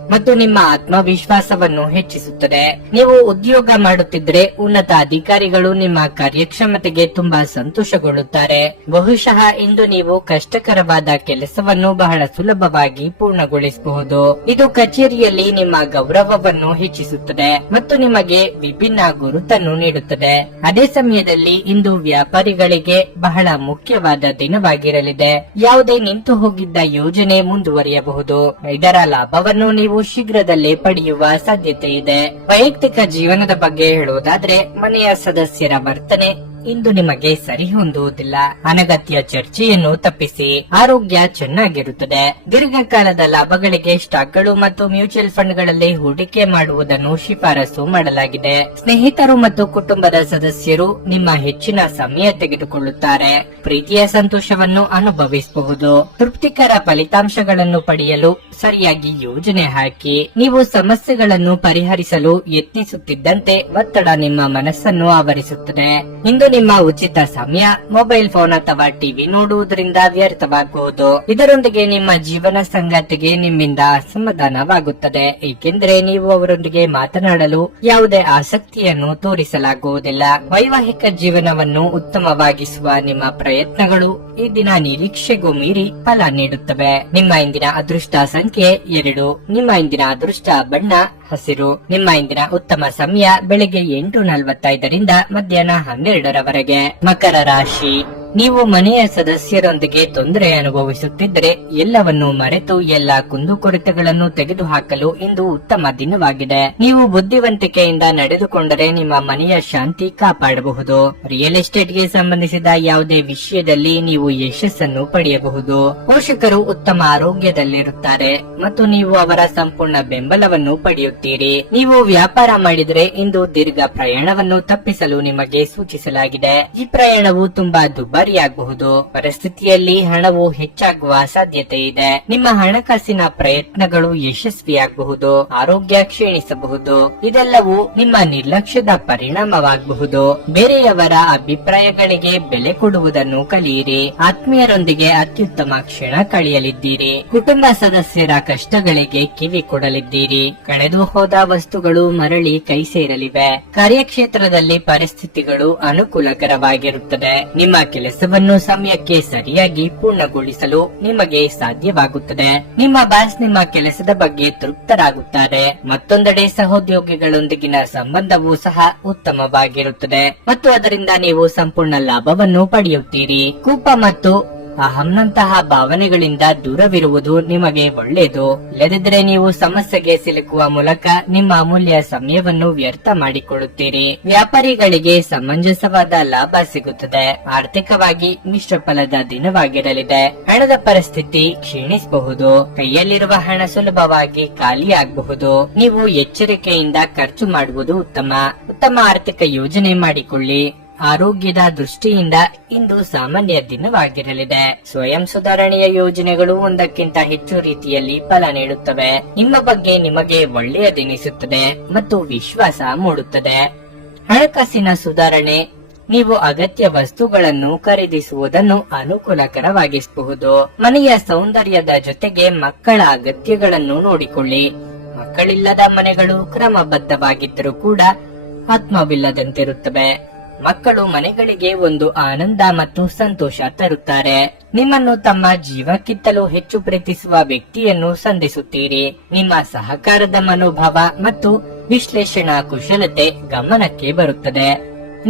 ಮತ್ತು ನಿಮ್ಮ ಆತ್ಮವಿಶ್ವಾಸವನ್ನು ಹೆಚ್ಚಿಸುತ್ತದೆ. ನೀವು ಉದ್ಯೋಗ ಮಾಡುತ್ತಿದ್ರೆ ಉನ್ನತ ಅಧಿಕಾರಿಗಳು ನಿಮ್ಮ ಕಾರ್ಯಕ್ಷಮತೆಗೆ ತುಂಬಾ ಸಂತೋಷಗೊಳ್ಳುತ್ತಾರೆ. ಬಹುಶಃ ಇಂದು ನೀವು ಕಷ್ಟಕರವಾದ ಕೆಲಸವನ್ನು ಬಹಳ ಸುಲಭವಾಗಿ ಪೂರ್ಣಗೊಳಿಸಬಹುದು. ಇದು ಕಚೇರಿಯಲ್ಲಿ ನಿಮ್ಮ ಗೌರವವನ್ನು ಹೆಚ್ಚಿಸುತ್ತದೆ ಮತ್ತು ನಿಮಗೆ ವಿಭಿನ್ನ ಗುರುತನ್ನು ನೀಡುತ್ತದೆ. ಅದೇ ಸಮಯದಲ್ಲಿ ಇಂದು ವ್ಯಾಪಾರಿಗಳಿಗೆ ಬಹಳ ಮುಖ್ಯವಾದ ದಿನವಾಗಿರಲಿದೆ. ಯಾವುದೇ ನಿಂತು ಹೋಗಿದ್ದ ಯೋಜನೆ ಮುಂದುವರಿಯಬಹುದು. ಇದರ ಲಾಭವನ್ನು ನೀವು ಶೀಘ್ರದಲ್ಲೇ ಪಡೆಯುವ ಸಾಧ್ಯತೆ ಇದೆ. ವೈಯಕ್ತಿಕ ಜೀವನದ ಬಗ್ಗೆ ಹೇಳುವುದಾದ್ರೆ ಮನೆಯ ಸದಸ್ಯರ ವರ್ತನೆ ಇಂದು ನಿಮಗೆ ಸರಿ ಹೊಂದುವುದಿಲ್ಲ. ಅನಗತ್ಯ ಚರ್ಚೆಯನ್ನು ತಪ್ಪಿಸಿ. ಆರೋಗ್ಯ ಚೆನ್ನಾಗಿರುತ್ತದೆ. ದೀರ್ಘಕಾಲದ ಲಾಭಗಳಿಗೆ ಸ್ಟಾಕ್ಗಳು ಮತ್ತು ಮ್ಯೂಚುವಲ್ ಫಂಡ್ಗಳಲ್ಲಿ ಹೂಡಿಕೆ ಮಾಡುವುದನ್ನು ಶಿಫಾರಸು ಮಾಡಲಾಗಿದೆ. ಸ್ನೇಹಿತರು ಮತ್ತು ಕುಟುಂಬದ ಸದಸ್ಯರು ನಿಮ್ಮ ಹೆಚ್ಚಿನ ಸಮಯ ತೆಗೆದುಕೊಳ್ಳುತ್ತಾರೆ. ಪ್ರೀತಿಯ ಸಂತೋಷವನ್ನು ಅನುಭವಿಸಬಹುದು. ತೃಪ್ತಿಕರ ಫಲಿತಾಂಶಗಳನ್ನು ಪಡೆಯಲು ಸರಿಯಾಗಿ ಯೋಜನೆ ಹಾಕಿ. ನೀವು ಸಮಸ್ಯೆಗಳನ್ನು ಪರಿಹರಿಸಲು ಯತ್ನಿಸುತ್ತಿದ್ದಂತೆ ಒತ್ತಡ ನಿಮ್ಮ ಮನಸ್ಸನ್ನು ಆವರಿಸುತ್ತದೆ. ಇಂದು ನಿಮ್ಮ ಉಚಿತ ಸಮಯ ಮೊಬೈಲ್ ಫೋನ್ ಅಥವಾ ಟಿವಿ ನೋಡುವುದರಿಂದ ವ್ಯರ್ಥವಾಗಬಹುದು. ಇದರೊಂದಿಗೆ ನಿಮ್ಮ ಜೀವನ ಸಂಗಾತಿಗೆ ನಿಮ್ಮಿಂದ ಅಸಮಾಧಾನವಾಗುತ್ತದೆ, ಏಕೆಂದರೆ ನೀವು ಅವರೊಂದಿಗೆ ಮಾತನಾಡಲು ಯಾವುದೇ ಆಸಕ್ತಿಯನ್ನು ತೋರಿಸಲಾಗುವುದಿಲ್ಲ. ವೈವಾಹಿಕ ಜೀವನವನ್ನು ಉತ್ತಮವಾಗಿಸುವ ನಿಮ್ಮ ಪ್ರಯತ್ನಗಳು ಈ ದಿನ ನಿರೀಕ್ಷೆಗೂ ಮೀರಿ ಫಲ ನೀಡುತ್ತವೆ. ನಿಮ್ಮ ಇಂದಿನ ಅದೃಷ್ಟ ಸಂಖ್ಯೆ 2. ನಿಮ್ಮ ಇಂದಿನ ಅದೃಷ್ಟ ಬಣ್ಣ ಹಸಿರು. ನಿಮ್ಮ ಇಂದಿನ ಉತ್ತಮ ಸಮಯ ಬೆಳಗ್ಗೆ 8:45ರಿಂದ ಮಧ್ಯಾಹ್ನ 12ರವರೆಗೆ. ಮಕರ ರಾಶಿ. ನೀವು ಮನೆಯ ಸದಸ್ಯರೊಂದಿಗೆ ತೊಂದರೆ ಅನುಭವಿಸುತ್ತಿದ್ದರೆ ಎಲ್ಲವನ್ನೂ ಮರೆತು ಎಲ್ಲಾ ಕುಂದುಕೊರತೆಗಳನ್ನು ತೆಗೆದುಹಾಕಲು ಇಂದು ಉತ್ತಮ ದಿನವಾಗಿದೆ. ನೀವು ಬುದ್ಧಿವಂತಿಕೆಯಿಂದ ನಡೆದುಕೊಂಡರೆ ನಿಮ್ಮ ಮನೆಯ ಶಾಂತಿ ಕಾಪಾಡಬಹುದು. ರಿಯಲ್ ಎಸ್ಟೇಟ್ಗೆ ಸಂಬಂಧಿಸಿದ ಯಾವುದೇ ವಿಷಯದಲ್ಲಿ ನೀವು ಯಶಸ್ಸನ್ನು ಪಡೆಯಬಹುದು. ಪೋಷಕರು ಉತ್ತಮ ಆರೋಗ್ಯದಲ್ಲಿರುತ್ತಾರೆ ಮತ್ತು ನೀವು ಅವರ ಸಂಪೂರ್ಣ ಬೆಂಬಲವನ್ನು ಪಡೆಯುತ್ತೀರಿ. ನೀವು ವ್ಯಾಪಾರ ಮಾಡಿದರೆ ಇಂದು ದೀರ್ಘ ಪ್ರಯಾಣವನ್ನು ತಪ್ಪಿಸಲು ನಿಮಗೆ ಸೂಚಿಸಲಾಗಿದೆ. ಈ ಪ್ರಯಾಣವು ತುಂಬಾ ದುಬಾರಿಯಾಗಬಹುದು. ಪರಿಸ್ಥಿತಿಯಲ್ಲಿ ಹಣವು ಹೆಚ್ಚಾಗುವ ಸಾಧ್ಯತೆ ಇದೆ. ನಿಮ್ಮ ಹಣಕಾಸಿನ ಪ್ರಯತ್ನಗಳು ಯಶಸ್ವಿಯಾಗಬಹುದು. ಆರೋಗ್ಯ ಕ್ಷೀಣಿಸಬಹುದು. ಇದೆಲ್ಲವೂ ನಿಮ್ಮ ನಿರ್ಲಕ್ಷ್ಯದ ಪರಿಣಾಮವಾಗಬಹುದು. ಬೇರೆಯವರ ಅಭಿಪ್ರಾಯಗಳಿಗೆ ಬೆಲೆ ಕೊಡುವುದನ್ನು ಕಲಿಯಿರಿ. ಆತ್ಮೀಯರೊಂದಿಗೆ ಅತ್ಯುತ್ತಮ ಕ್ಷಣ ಕಳೆಯಲಿದ್ದೀರಿ. ಕುಟುಂಬ ಸದಸ್ಯರ ಕಷ್ಟಗಳಿಗೆ ಕಿವಿ ಕೊಡಲಿದ್ದೀರಿ. ಕಳೆದು ಹೋದ ವಸ್ತುಗಳು ಮರಳಿ ಕೈ ಸೇರಲಿವೆ. ಕಾರ್ಯಕ್ಷೇತ್ರದಲ್ಲಿ ಪರಿಸ್ಥಿತಿಗಳು ಅನುಕೂಲಕರವಾಗಿರುತ್ತದೆ. ನಿಮ್ಮ ಕೆಲಸವನ್ನು ಸಮಯಕ್ಕೆ ಸರಿಯಾಗಿ ಪೂರ್ಣಗೊಳಿಸಲು ನಿಮಗೆ ಸಾಧ್ಯವಾಗುತ್ತದೆ. ನಿಮ್ಮ ಬಾಸ್ ನಿಮ್ಮ ಕೆಲಸದ ಬಗ್ಗೆ ತೃಪ್ತರಾಗುತ್ತಾರೆ. ಮತ್ತೊಂದೆಡೆ ಸಹೋದ್ಯೋಗಿಗಳೊಂದಿಗಿನ ಸಂಬಂಧವೂ ಸಹ ಉತ್ತಮವಾಗಿರುತ್ತದೆ ಮತ್ತು ಅದರಿಂದ ನೀವು ಸಂಪೂರ್ಣ ಲಾಭವನ್ನು ಪಡೆಯುತ್ತೀರಿ. ಕೋಪ ಮತ್ತು ಅಹಂನಂತಹ ಭಾವನೆಗಳಿಂದ ದೂರವಿರುವುದು ನಿಮಗೆ ಒಳ್ಳೆಯದು. ಇಲ್ಲದಿದ್ದರೆ ನೀವು ಸಮಸ್ಯೆಗೆ ಸಿಲುಕುವ ಮೂಲಕ ನಿಮ್ಮ ಅಮೂಲ್ಯ ಸಮಯವನ್ನು ವ್ಯರ್ಥ ಮಾಡಿಕೊಳ್ಳುತ್ತೀರಿ. ವ್ಯಾಪಾರಿಗಳಿಗೆ ಸಮಂಜಸವಾದ ಲಾಭ ಸಿಗುತ್ತದೆ. ಆರ್ಥಿಕವಾಗಿ ಮಿಶ್ರ ಫಲದ ದಿನವಾಗಿರಲಿದೆ. ಹಣದ ಪರಿಸ್ಥಿತಿ ಕ್ಷೀಣಿಸಬಹುದು. ಕೈಯಲ್ಲಿರುವ ಹಣ ಸುಲಭವಾಗಿ ಖಾಲಿಯಾಗಬಹುದು. ನೀವು ಎಚ್ಚರಿಕೆಯಿಂದ ಖರ್ಚು ಮಾಡುವುದು ಉತ್ತಮ. ಉತ್ತಮ ಆರ್ಥಿಕ ಯೋಜನೆ ಮಾಡಿಕೊಳ್ಳಿ. ಆರೋಗ್ಯದ ದೃಷ್ಟಿಯಿಂದ ಇಂದು ಸಾಮಾನ್ಯ ದಿನವಾಗಿರಲಿದೆ. ಸ್ವಯಂ ಸುಧಾರಣೆಯ ಯೋಜನೆಗಳು ಒಂದಕ್ಕಿಂತ ಹೆಚ್ಚು ರೀತಿಯಲ್ಲಿ ಫಲ ನೀಡುತ್ತವೆ. ನಿಮ್ಮ ಬಗ್ಗೆ ನಿಮಗೆ ಒಳ್ಳೆಯದೆನಿಸುತ್ತದೆ ಮತ್ತು ವಿಶ್ವಾಸ ಮೂಡುತ್ತದೆ. ಹಣಕಾಸಿನ ಸುಧಾರಣೆ ನೀವು ಅಗತ್ಯ ವಸ್ತುಗಳನ್ನು ಖರೀದಿಸುವುದನ್ನು ಅನುಕೂಲಕರವಾಗಿಸಬಹುದು. ಮನೆಯ ಸೌಂದರ್ಯದ ಜೊತೆಗೆ ಮಕ್ಕಳ ಅಗತ್ಯಗಳನ್ನು ನೋಡಿಕೊಳ್ಳಿ. ಮಕ್ಕಳಿಲ್ಲದ ಮನೆಗಳು ಕ್ರಮಬದ್ಧವಾಗಿದ್ದರೂ ಕೂಡ ಆತ್ಮವಿಲ್ಲದಂತಿರುತ್ತವೆ. ಮಕ್ಕಳು ಮನೆಗಳಿಗೆ ಒಂದು ಆನಂದ ಮತ್ತು ಸಂತೋಷ ತರುತ್ತಾರೆ. ನಿಮ್ಮನ್ನು ತಮ್ಮ ಜೀವಕ್ಕಿಂತಲೂ ಹೆಚ್ಚು ಪ್ರೀತಿಸುವ ವ್ಯಕ್ತಿಯನ್ನು ಸಂಧಿಸುತ್ತೀರಿ. ನಿಮ್ಮ ಸಹಕಾರದ ಮನೋಭಾವ ಮತ್ತು ವಿಶ್ಲೇಷಣಾ ಕುಶಲತೆ ಗಮನಕ್ಕೆ ಬರುತ್ತದೆ.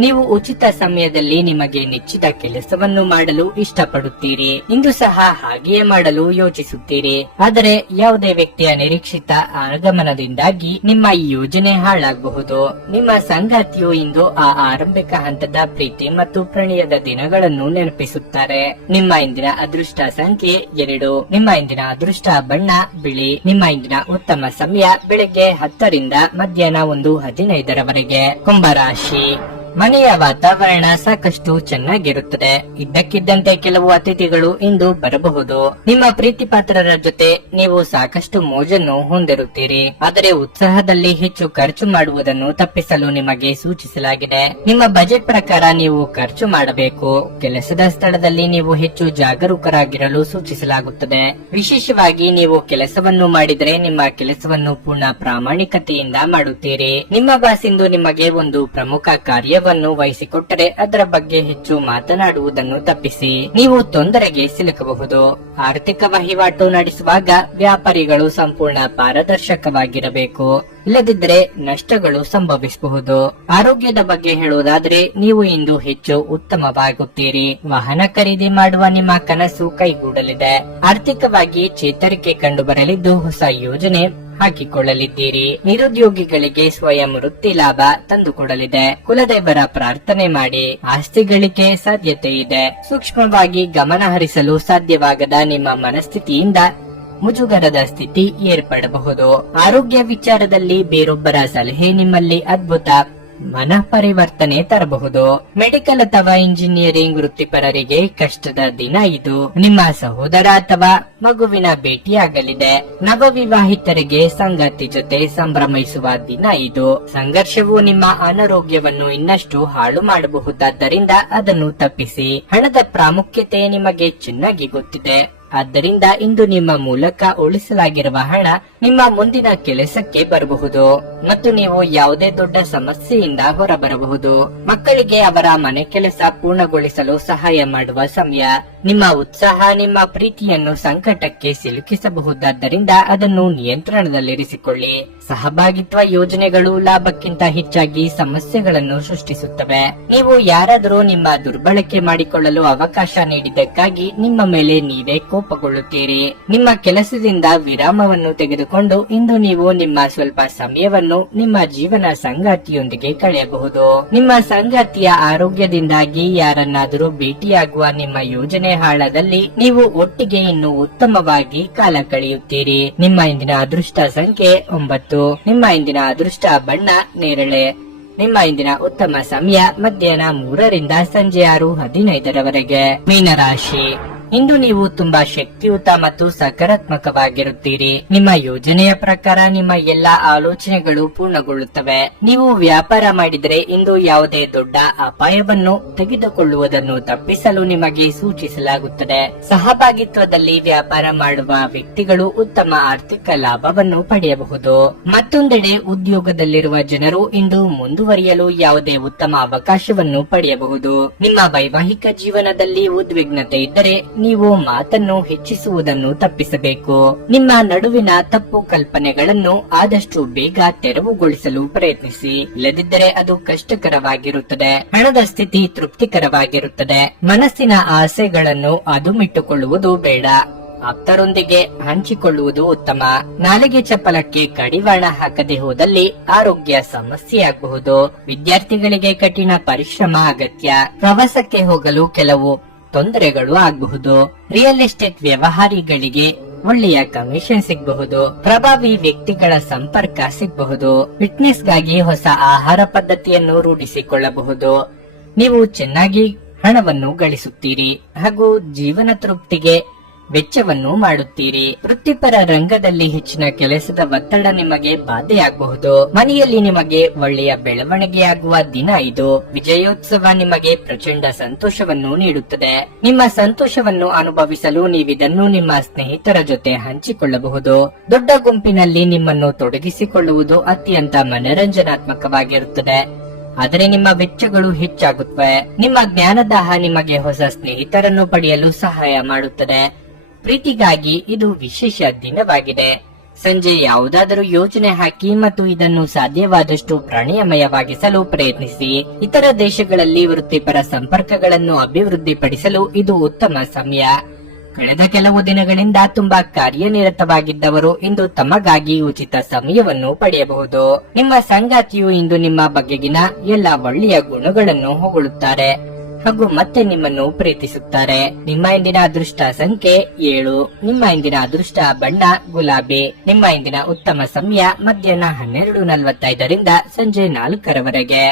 ನೀವು ಉಚಿತ ಸಮಯದಲ್ಲಿ ನಿಮಗೆ ನೆಚ್ಚಿದ ಕೆಲಸವನ್ನು ಮಾಡಲು ಇಷ್ಟಪಡುತ್ತೀರಿ. ಇಂದು ಸಹ ಹಾಗೆಯೇ ಮಾಡಲು ಯೋಚಿಸುತ್ತೀರಿ. ಆದರೆ ಯಾವುದೇ ವ್ಯಕ್ತಿಯ ನಿರೀಕ್ಷಿತ ಆಗಮನದಿಂದಾಗಿ ನಿಮ್ಮ ಈ ಯೋಜನೆ ಹಾಳಾಗಬಹುದು. ನಿಮ್ಮ ಸಂಗಾತಿಯು ಇಂದು ಆ ಆರಂಭಿಕ ಹಂತದ ಪ್ರೀತಿ ಮತ್ತು ಪ್ರಣಯದ ದಿನಗಳನ್ನು ನೆನಪಿಸುತ್ತಾರೆ. ನಿಮ್ಮ ಇಂದಿನ ಅದೃಷ್ಟ ಸಂಖ್ಯೆ 2. ನಿಮ್ಮ ಇಂದಿನ ಅದೃಷ್ಟ ಬಣ್ಣ ಬಿಳಿ. ನಿಮ್ಮ ಇಂದಿನ ಉತ್ತಮ ಸಮಯ ಬೆಳಗ್ಗೆ 10 ರಿಂದ ಮಧ್ಯಾಹ್ನ 1:15 ಕುಂಭರಾಶಿ. ಮನೆಯ ವಾತಾವರಣ ಸಾಕಷ್ಟು ಚೆನ್ನಾಗಿರುತ್ತದೆ. ಇದ್ದಕ್ಕಿದ್ದಂತೆ ಕೆಲವು ಅತಿಥಿಗಳು ಇಂದು ಬರಬಹುದು. ನಿಮ್ಮ ಪ್ರೀತಿ ಪಾತ್ರರ ಜೊತೆ ನೀವು ಸಾಕಷ್ಟು ಮೋಜನ್ನು ಹೊಂದಿರುತ್ತೀರಿ. ಆದರೆ ಉತ್ಸಾಹದಲ್ಲಿ ಹೆಚ್ಚು ಖರ್ಚು ಮಾಡುವುದನ್ನು ತಪ್ಪಿಸಲು ನಿಮಗೆ ಸೂಚಿಸಲಾಗಿದೆ. ನಿಮ್ಮ ಬಜೆಟ್ ಪ್ರಕಾರ ನೀವು ಖರ್ಚು ಮಾಡಬೇಕು. ಕೆಲಸದ ಸ್ಥಳದಲ್ಲಿ ನೀವು ಹೆಚ್ಚು ಜಾಗರೂಕರಾಗಿರಲು ಸೂಚಿಸಲಾಗುತ್ತದೆ. ವಿಶೇಷವಾಗಿ ನೀವು ಕೆಲಸವನ್ನು ಮಾಡಿದರೆ ನಿಮ್ಮ ಕೆಲಸವನ್ನು ಪೂರ್ಣ ಪ್ರಾಮಾಣಿಕತೆಯಿಂದ ಮಾಡುತ್ತೀರಿ. ನಿಮ್ಮ ಬಾಸ್ ಇಂದು ನಿಮಗೆ ಒಂದು ಪ್ರಮುಖ ಕಾರ್ಯ ವಹಿಸಿಕೊಟ್ಟರೆ ಅದರ ಬಗ್ಗೆ ಹೆಚ್ಚು ಮಾತನಾಡುವುದನ್ನು ತಪ್ಪಿಸಿ. ನೀವು ತೊಂದರೆಗೆ ಸಿಲುಕಬಹುದು. ಆರ್ಥಿಕ ವಹಿವಾಟು ನಡೆಸುವಾಗ ವ್ಯಾಪಾರಿಗಳು ಸಂಪೂರ್ಣ ಪಾರದರ್ಶಕವಾಗಿರಬೇಕು. ಇಲ್ಲದಿದ್ದರೆ ನಷ್ಟಗಳು ಸಂಭವಿಸಬಹುದು. ಆರೋಗ್ಯದ ಬಗ್ಗೆ ಹೇಳುವುದಾದ್ರೆ ನೀವು ಇಂದು ಹೆಚ್ಚು ಉತ್ತಮವಾಗುತ್ತೀರಿ. ವಾಹನ ಖರೀದಿ ಮಾಡುವ ನಿಮ್ಮ ಕನಸು ಕೈಗೂಡಲಿದೆ. ಆರ್ಥಿಕವಾಗಿ ಚೇತರಿಕೆ ಕಂಡುಬರಲಿದ್ದು ಹೊಸ ಯೋಜನೆ ಹಾಕಿಕೊಳ್ಳಲಿದ್ದೀರಿ. ನಿರುದ್ಯೋಗಿಗಳಿಗೆ ಸ್ವಯಂ ವೃತ್ತಿ ಲಾಭ ತಂದುಕೊಡಲಿದೆ. ಕುಲದೇವರ ಪ್ರಾರ್ಥನೆ ಮಾಡಿ. ಆಸ್ತಿ ಗಳಿಕೆ ಸಾಧ್ಯತೆ ಇದೆ. ಸೂಕ್ಷ್ಮವಾಗಿ ಗಮನ ಹರಿಸಲು ಸಾಧ್ಯವಾಗದ ನಿಮ್ಮ ಮನಸ್ಥಿತಿಯಿಂದ ಮುಜುಗರದ ಸ್ಥಿತಿ ಏರ್ಪಡಬಹುದು. ಆರೋಗ್ಯ ವಿಚಾರದಲ್ಲಿ ಬೇರೊಬ್ಬರ ಸಲಹೆ ನಿಮ್ಮಲ್ಲಿ ಅದ್ಭುತ ಮನ ಪರಿವರ್ತನೆ ತರಬಹುದು. ಮೆಡಿಕಲ್ ಅಥವಾ ಇಂಜಿನಿಯರಿಂಗ್ ವೃತ್ತಿಪರರಿಗೆ ಕಷ್ಟದ ದಿನ ಇದು. ನಿಮ್ಮ ಸಹೋದರ ಅಥವಾ ಮಗುವಿನ ಭೇಟಿಯಾಗಲಿದೆ. ನವವಿವಾಹಿತರಿಗೆ ಸಂಗಾತಿ ಜೊತೆ ಸಂಭ್ರಮಿಸುವ ದಿನ ಇದು. ಸಂಘರ್ಷವು ನಿಮ್ಮ ಅನಾರೋಗ್ಯವನ್ನು ಇನ್ನಷ್ಟು ಹಾಳು ಮಾಡಬಹುದಾದ್ದರಿಂದ ಅದನ್ನು ತಪ್ಪಿಸಿ. ಹಣದ ಪ್ರಾಮುಖ್ಯತೆ ನಿಮಗೆ ಚೆನ್ನಾಗಿ ಗೊತ್ತಿದೆ. ಆದ್ದರಿಂದ ಇಂದು ನಿಮ್ಮ ಮೂಲಕ ಉಳಿಸಲಾಗಿರುವ ಹಣ ನಿಮ್ಮ ಮುಂದಿನ ಕೆಲಸಕ್ಕೆ ಬರಬಹುದು ಮತ್ತು ನೀವು ಯಾವುದೇ ದೊಡ್ಡ ಸಮಸ್ಯೆಯಿಂದ ಹೊರಬರಬಹುದು. ಮಕ್ಕಳಿಗೆ ಅವರ ಮನೆ ಕೆಲಸ ಪೂರ್ಣಗೊಳಿಸಲು ಸಹಾಯ ಮಾಡುವ ಸಮಯ. ನಿಮ್ಮ ಉತ್ಸಾಹ ನಿಮ್ಮ ಪ್ರೀತಿಯನ್ನು ಸಂಕಟಕ್ಕೆ ಸಿಲುಕಿಸಬಹುದಾದ್ದರಿಂದ ಅದನ್ನು ನಿಯಂತ್ರಣದಲ್ಲಿರಿಸಿಕೊಳ್ಳಿ. ಸಹಭಾಗಿತ್ವ ಯೋಜನೆಗಳು ಲಾಭಕ್ಕಿಂತ ಹೆಚ್ಚಾಗಿ ಸಮಸ್ಯೆಗಳನ್ನು ಸೃಷ್ಟಿಸುತ್ತವೆ. ನೀವು ಯಾರಾದರೂ ನಿಮ್ಮ ದುರ್ಬಳಕೆ ಮಾಡಿಕೊಳ್ಳಲು ಅವಕಾಶ ನೀಡಿದ್ದಕ್ಕಾಗಿ ನಿಮ್ಮ ಮೇಲೆ ನೀವೇ ಕೋಪಗೊಳ್ಳುತ್ತೀರಿ. ನಿಮ್ಮ ಕೆಲಸದಿಂದ ವಿರಾಮವನ್ನು ತೆಗೆದುಕೊಂಡು ಇಂದು ನೀವು ನಿಮ್ಮ ಸ್ವಲ್ಪ ಸಮಯವನ್ನು ನಿಮ್ಮ ಜೀವನ ಸಂಗಾತಿಯೊಂದಿಗೆ ಕಳೆಯಬಹುದು. ನಿಮ್ಮ ಸಂಗಾತಿಯ ಆರೋಗ್ಯದಿಂದಾಗಿ ಯಾರನ್ನಾದರೂ ಭೇಟಿಯಾಗುವ ನಿಮ್ಮ ಯೋಜನೆ ಹಾಳಾದಲ್ಲಿ ನೀವು ಒಟ್ಟಿಗೆ ಇನ್ನು ಉತ್ತಮವಾಗಿ ಕಾಲ ಕಳೆಯುತ್ತೀರಿ. ನಿಮ್ಮ ಇಂದಿನ ಅದೃಷ್ಟ ಸಂಖ್ಯೆ 9. ನಿಮ್ಮ ಇಂದಿನ ಅದೃಷ್ಟ ಬಣ್ಣ ನೇರಳೆ. ನಿಮ್ಮ ಇಂದಿನ ಉತ್ತಮ ಸಮಯ ಮಧ್ಯಾಹ್ನ 3 ರಿಂದ ಸಂಜೆ 6:15 ಮೀನರಾಶಿ. ಇಂದು ನೀವು ತುಂಬಾ ಶಕ್ತಿಯುತ ಮತ್ತು ಸಕಾರಾತ್ಮಕವಾಗಿರುತ್ತೀರಿ. ನಿಮ್ಮ ಯೋಜನೆಯ ಪ್ರಕಾರ ನಿಮ್ಮ ಎಲ್ಲಾ ಆಲೋಚನೆಗಳು ಪೂರ್ಣಗೊಳ್ಳುತ್ತವೆ. ನೀವು ವ್ಯಾಪಾರ ಮಾಡಿದರೆ ಇಂದು ಯಾವುದೇ ದೊಡ್ಡ ಅಪಾಯವನ್ನು ತೆಗೆದುಕೊಳ್ಳುವುದನ್ನು ತಪ್ಪಿಸಲು ನಿಮಗೆ ಸೂಚಿಸಲಾಗುತ್ತದೆ. ಸಹಭಾಗಿತ್ವದಲ್ಲಿ ವ್ಯಾಪಾರ ಮಾಡುವ ವ್ಯಕ್ತಿಗಳು ಉತ್ತಮ ಆರ್ಥಿಕ ಲಾಭವನ್ನು ಪಡೆಯಬಹುದು. ಮತ್ತೊಂದೆಡೆ ಉದ್ಯೋಗದಲ್ಲಿರುವ ಜನರು ಇಂದು ಮುಂದುವರಿಯಲು ಯಾವುದೇ ಉತ್ತಮ ಅವಕಾಶವನ್ನು ಪಡೆಯಬಹುದು. ನಿಮ್ಮ ವೈವಾಹಿಕ ಜೀವನದಲ್ಲಿ ಉದ್ವಿಗ್ನತೆ ಇದ್ದರೆ ನೀವು ಮಾತನ್ನು ಹೆಚ್ಚಿಸುವುದನ್ನು ತಪ್ಪಿಸಬೇಕು. ನಿಮ್ಮ ನಡುವಿನ ತಪ್ಪು ಕಲ್ಪನೆಗಳನ್ನು ಆದಷ್ಟು ಬೇಗ ತೆರವುಗೊಳಿಸಲು ಪ್ರಯತ್ನಿಸಿ. ಇಲ್ಲದಿದ್ದರೆ ಅದು ಕಷ್ಟಕರವಾಗಿರುತ್ತದೆ. ಹಣದ ಸ್ಥಿತಿ ತೃಪ್ತಿಕರವಾಗಿರುತ್ತದೆ. ಮನಸ್ಸಿನ ಆಸೆಗಳನ್ನು ಅದುಮಿಟ್ಟುಕೊಳ್ಳುವುದು ಬೇಡ. ಆಪ್ತರೊಂದಿಗೆ ಹಂಚಿಕೊಳ್ಳುವುದು ಉತ್ತಮ. ನಾಲಿಗೆ ಚಪಲಕ್ಕೆ ಕಡಿವಾಣ ಹಾಕದೆ ಹೋದಲ್ಲಿ ಆರೋಗ್ಯ ಸಮಸ್ಯೆಯಾಗಬಹುದು. ವಿದ್ಯಾರ್ಥಿಗಳಿಗೆ ಕಠಿಣ ಪರಿಶ್ರಮ ಅಗತ್ಯ. ಪ್ರವಾಸಕ್ಕೆ ಹೋಗಲು ಕೆಲವು ತೊಂದರೆಗಳು ಆಗಬಹುದು. ರಿಯಲ್ ಎಸ್ಟೇಟ್ ವ್ಯವಹಾರಿಗಳಿಗೆ ಒಳ್ಳೆಯ ಕಮಿಷನ್ ಸಿಗಬಹುದು. ಪ್ರಭಾವಿ ವ್ಯಕ್ತಿಗಳ ಸಂಪರ್ಕ ಸಿಗಬಹುದು. ಫಿಟ್ನೆಸ್ ಗಾಗಿ ಹೊಸ ಆಹಾರ ಪದ್ಧತಿಯನ್ನು ರೂಢಿಸಿಕೊಳ್ಳಬಹುದು. ನೀವು ಚೆನ್ನಾಗಿ ಹಣವನ್ನು ಗಳಿಸುತ್ತೀರಿ ಹಾಗೂ ಜೀವನ ತೃಪ್ತಿಗೆ ವೆಚ್ಚವನ್ನು ಮಾಡುತ್ತೀರಿ. ವೃತ್ತಿಪರ ರಂಗದಲ್ಲಿ ಹೆಚ್ಚಿನ ಕೆಲಸದ ಒತ್ತಡ ನಿಮಗೆ ಬಾಧೆಯಾಗಬಹುದು. ಮನೆಯಲ್ಲಿ ನಿಮಗೆ ಒಳ್ಳೆಯ ಬೆಳವಣಿಗೆಯಾಗುವ ದಿನ ಇದು. ವಿಜಯೋತ್ಸವ ನಿಮಗೆ ಪ್ರಚಂಡ ಸಂತೋಷವನ್ನು ನೀಡುತ್ತದೆ. ನಿಮ್ಮ ಸಂತೋಷವನ್ನು ಅನುಭವಿಸಲು ನೀವಿದನ್ನು ನಿಮ್ಮ ಸ್ನೇಹಿತರ ಜೊತೆ ಹಂಚಿಕೊಳ್ಳಬಹುದು. ದೊಡ್ಡ ಗುಂಪಿನಲ್ಲಿ ನಿಮ್ಮನ್ನು ತೊಡಗಿಸಿಕೊಳ್ಳುವುದು ಅತ್ಯಂತ ಮನರಂಜನಾತ್ಮಕವಾಗಿರುತ್ತದೆ. ಆದರೆ ನಿಮ್ಮ ವೆಚ್ಚಗಳು ಹೆಚ್ಚಾಗುತ್ತವೆ. ನಿಮ್ಮ ಜ್ಞಾನದಾಹ ನಿಮಗೆ ಹೊಸ ಸ್ನೇಹಿತರನ್ನು ಪಡೆಯಲು ಸಹಾಯ ಮಾಡುತ್ತದೆ. ಪ್ರೀತಿಗಾಗಿ ಇದು ವಿಶೇಷ ದಿನವಾಗಿದೆ. ಸಂಜೆ ಯಾವುದಾದರೂ ಯೋಜನೆ ಹಾಕಿ ಮತ್ತು ಇದನ್ನು ಸಾಧ್ಯವಾದಷ್ಟು ಪ್ರಾಣಿಯಮಯವಾಗಿಸಲು ಪ್ರಯತ್ನಿಸಿ. ಇತರ ದೇಶಗಳಲ್ಲಿ ವೃತ್ತಿಪರ ಸಂಪರ್ಕಗಳನ್ನು ಅಭಿವೃದ್ಧಿಪಡಿಸಲು ಇದು ಉತ್ತಮ ಸಮಯ. ಕಳೆದ ಕೆಲವು ದಿನಗಳಿಂದ ತುಂಬಾ ಕಾರ್ಯನಿರತವಾಗಿದ್ದವರು ಇಂದು ತಮಗಾಗಿ ಉಚಿತ ಸಮಯವನ್ನು ಪಡೆಯಬಹುದು. ನಿಮ್ಮ ಸಂಗಾತಿಯು ಇಂದು ನಿಮ್ಮ ಬಗೆಗಿನ ಎಲ್ಲ ಒಳ್ಳೆಯ ಗುಣಗಳನ್ನು ಹೊಗಳುತ್ತಾರೆ ಹಾಗೂ ಮತ್ತೆ ನಿಮ್ಮನ್ನು ಪ್ರೀತಿಸುತ್ತಾರೆ. ನಿಮ್ಮ ಇಂದಿನ ಅದೃಷ್ಟ ಸಂಖ್ಯೆ 7. ನಿಮ್ಮ ಇಂದಿನ ಅದೃಷ್ಟ ಬಣ್ಣ ಗುಲಾಬಿ. ನಿಮ್ಮ ಇಂದಿನ ಉತ್ತಮ ಸಮಯ ಮಧ್ಯಾಹ್ನ 12:45 ರಿಂದ ಸಂಜೆ 4 ರವರೆಗೆ.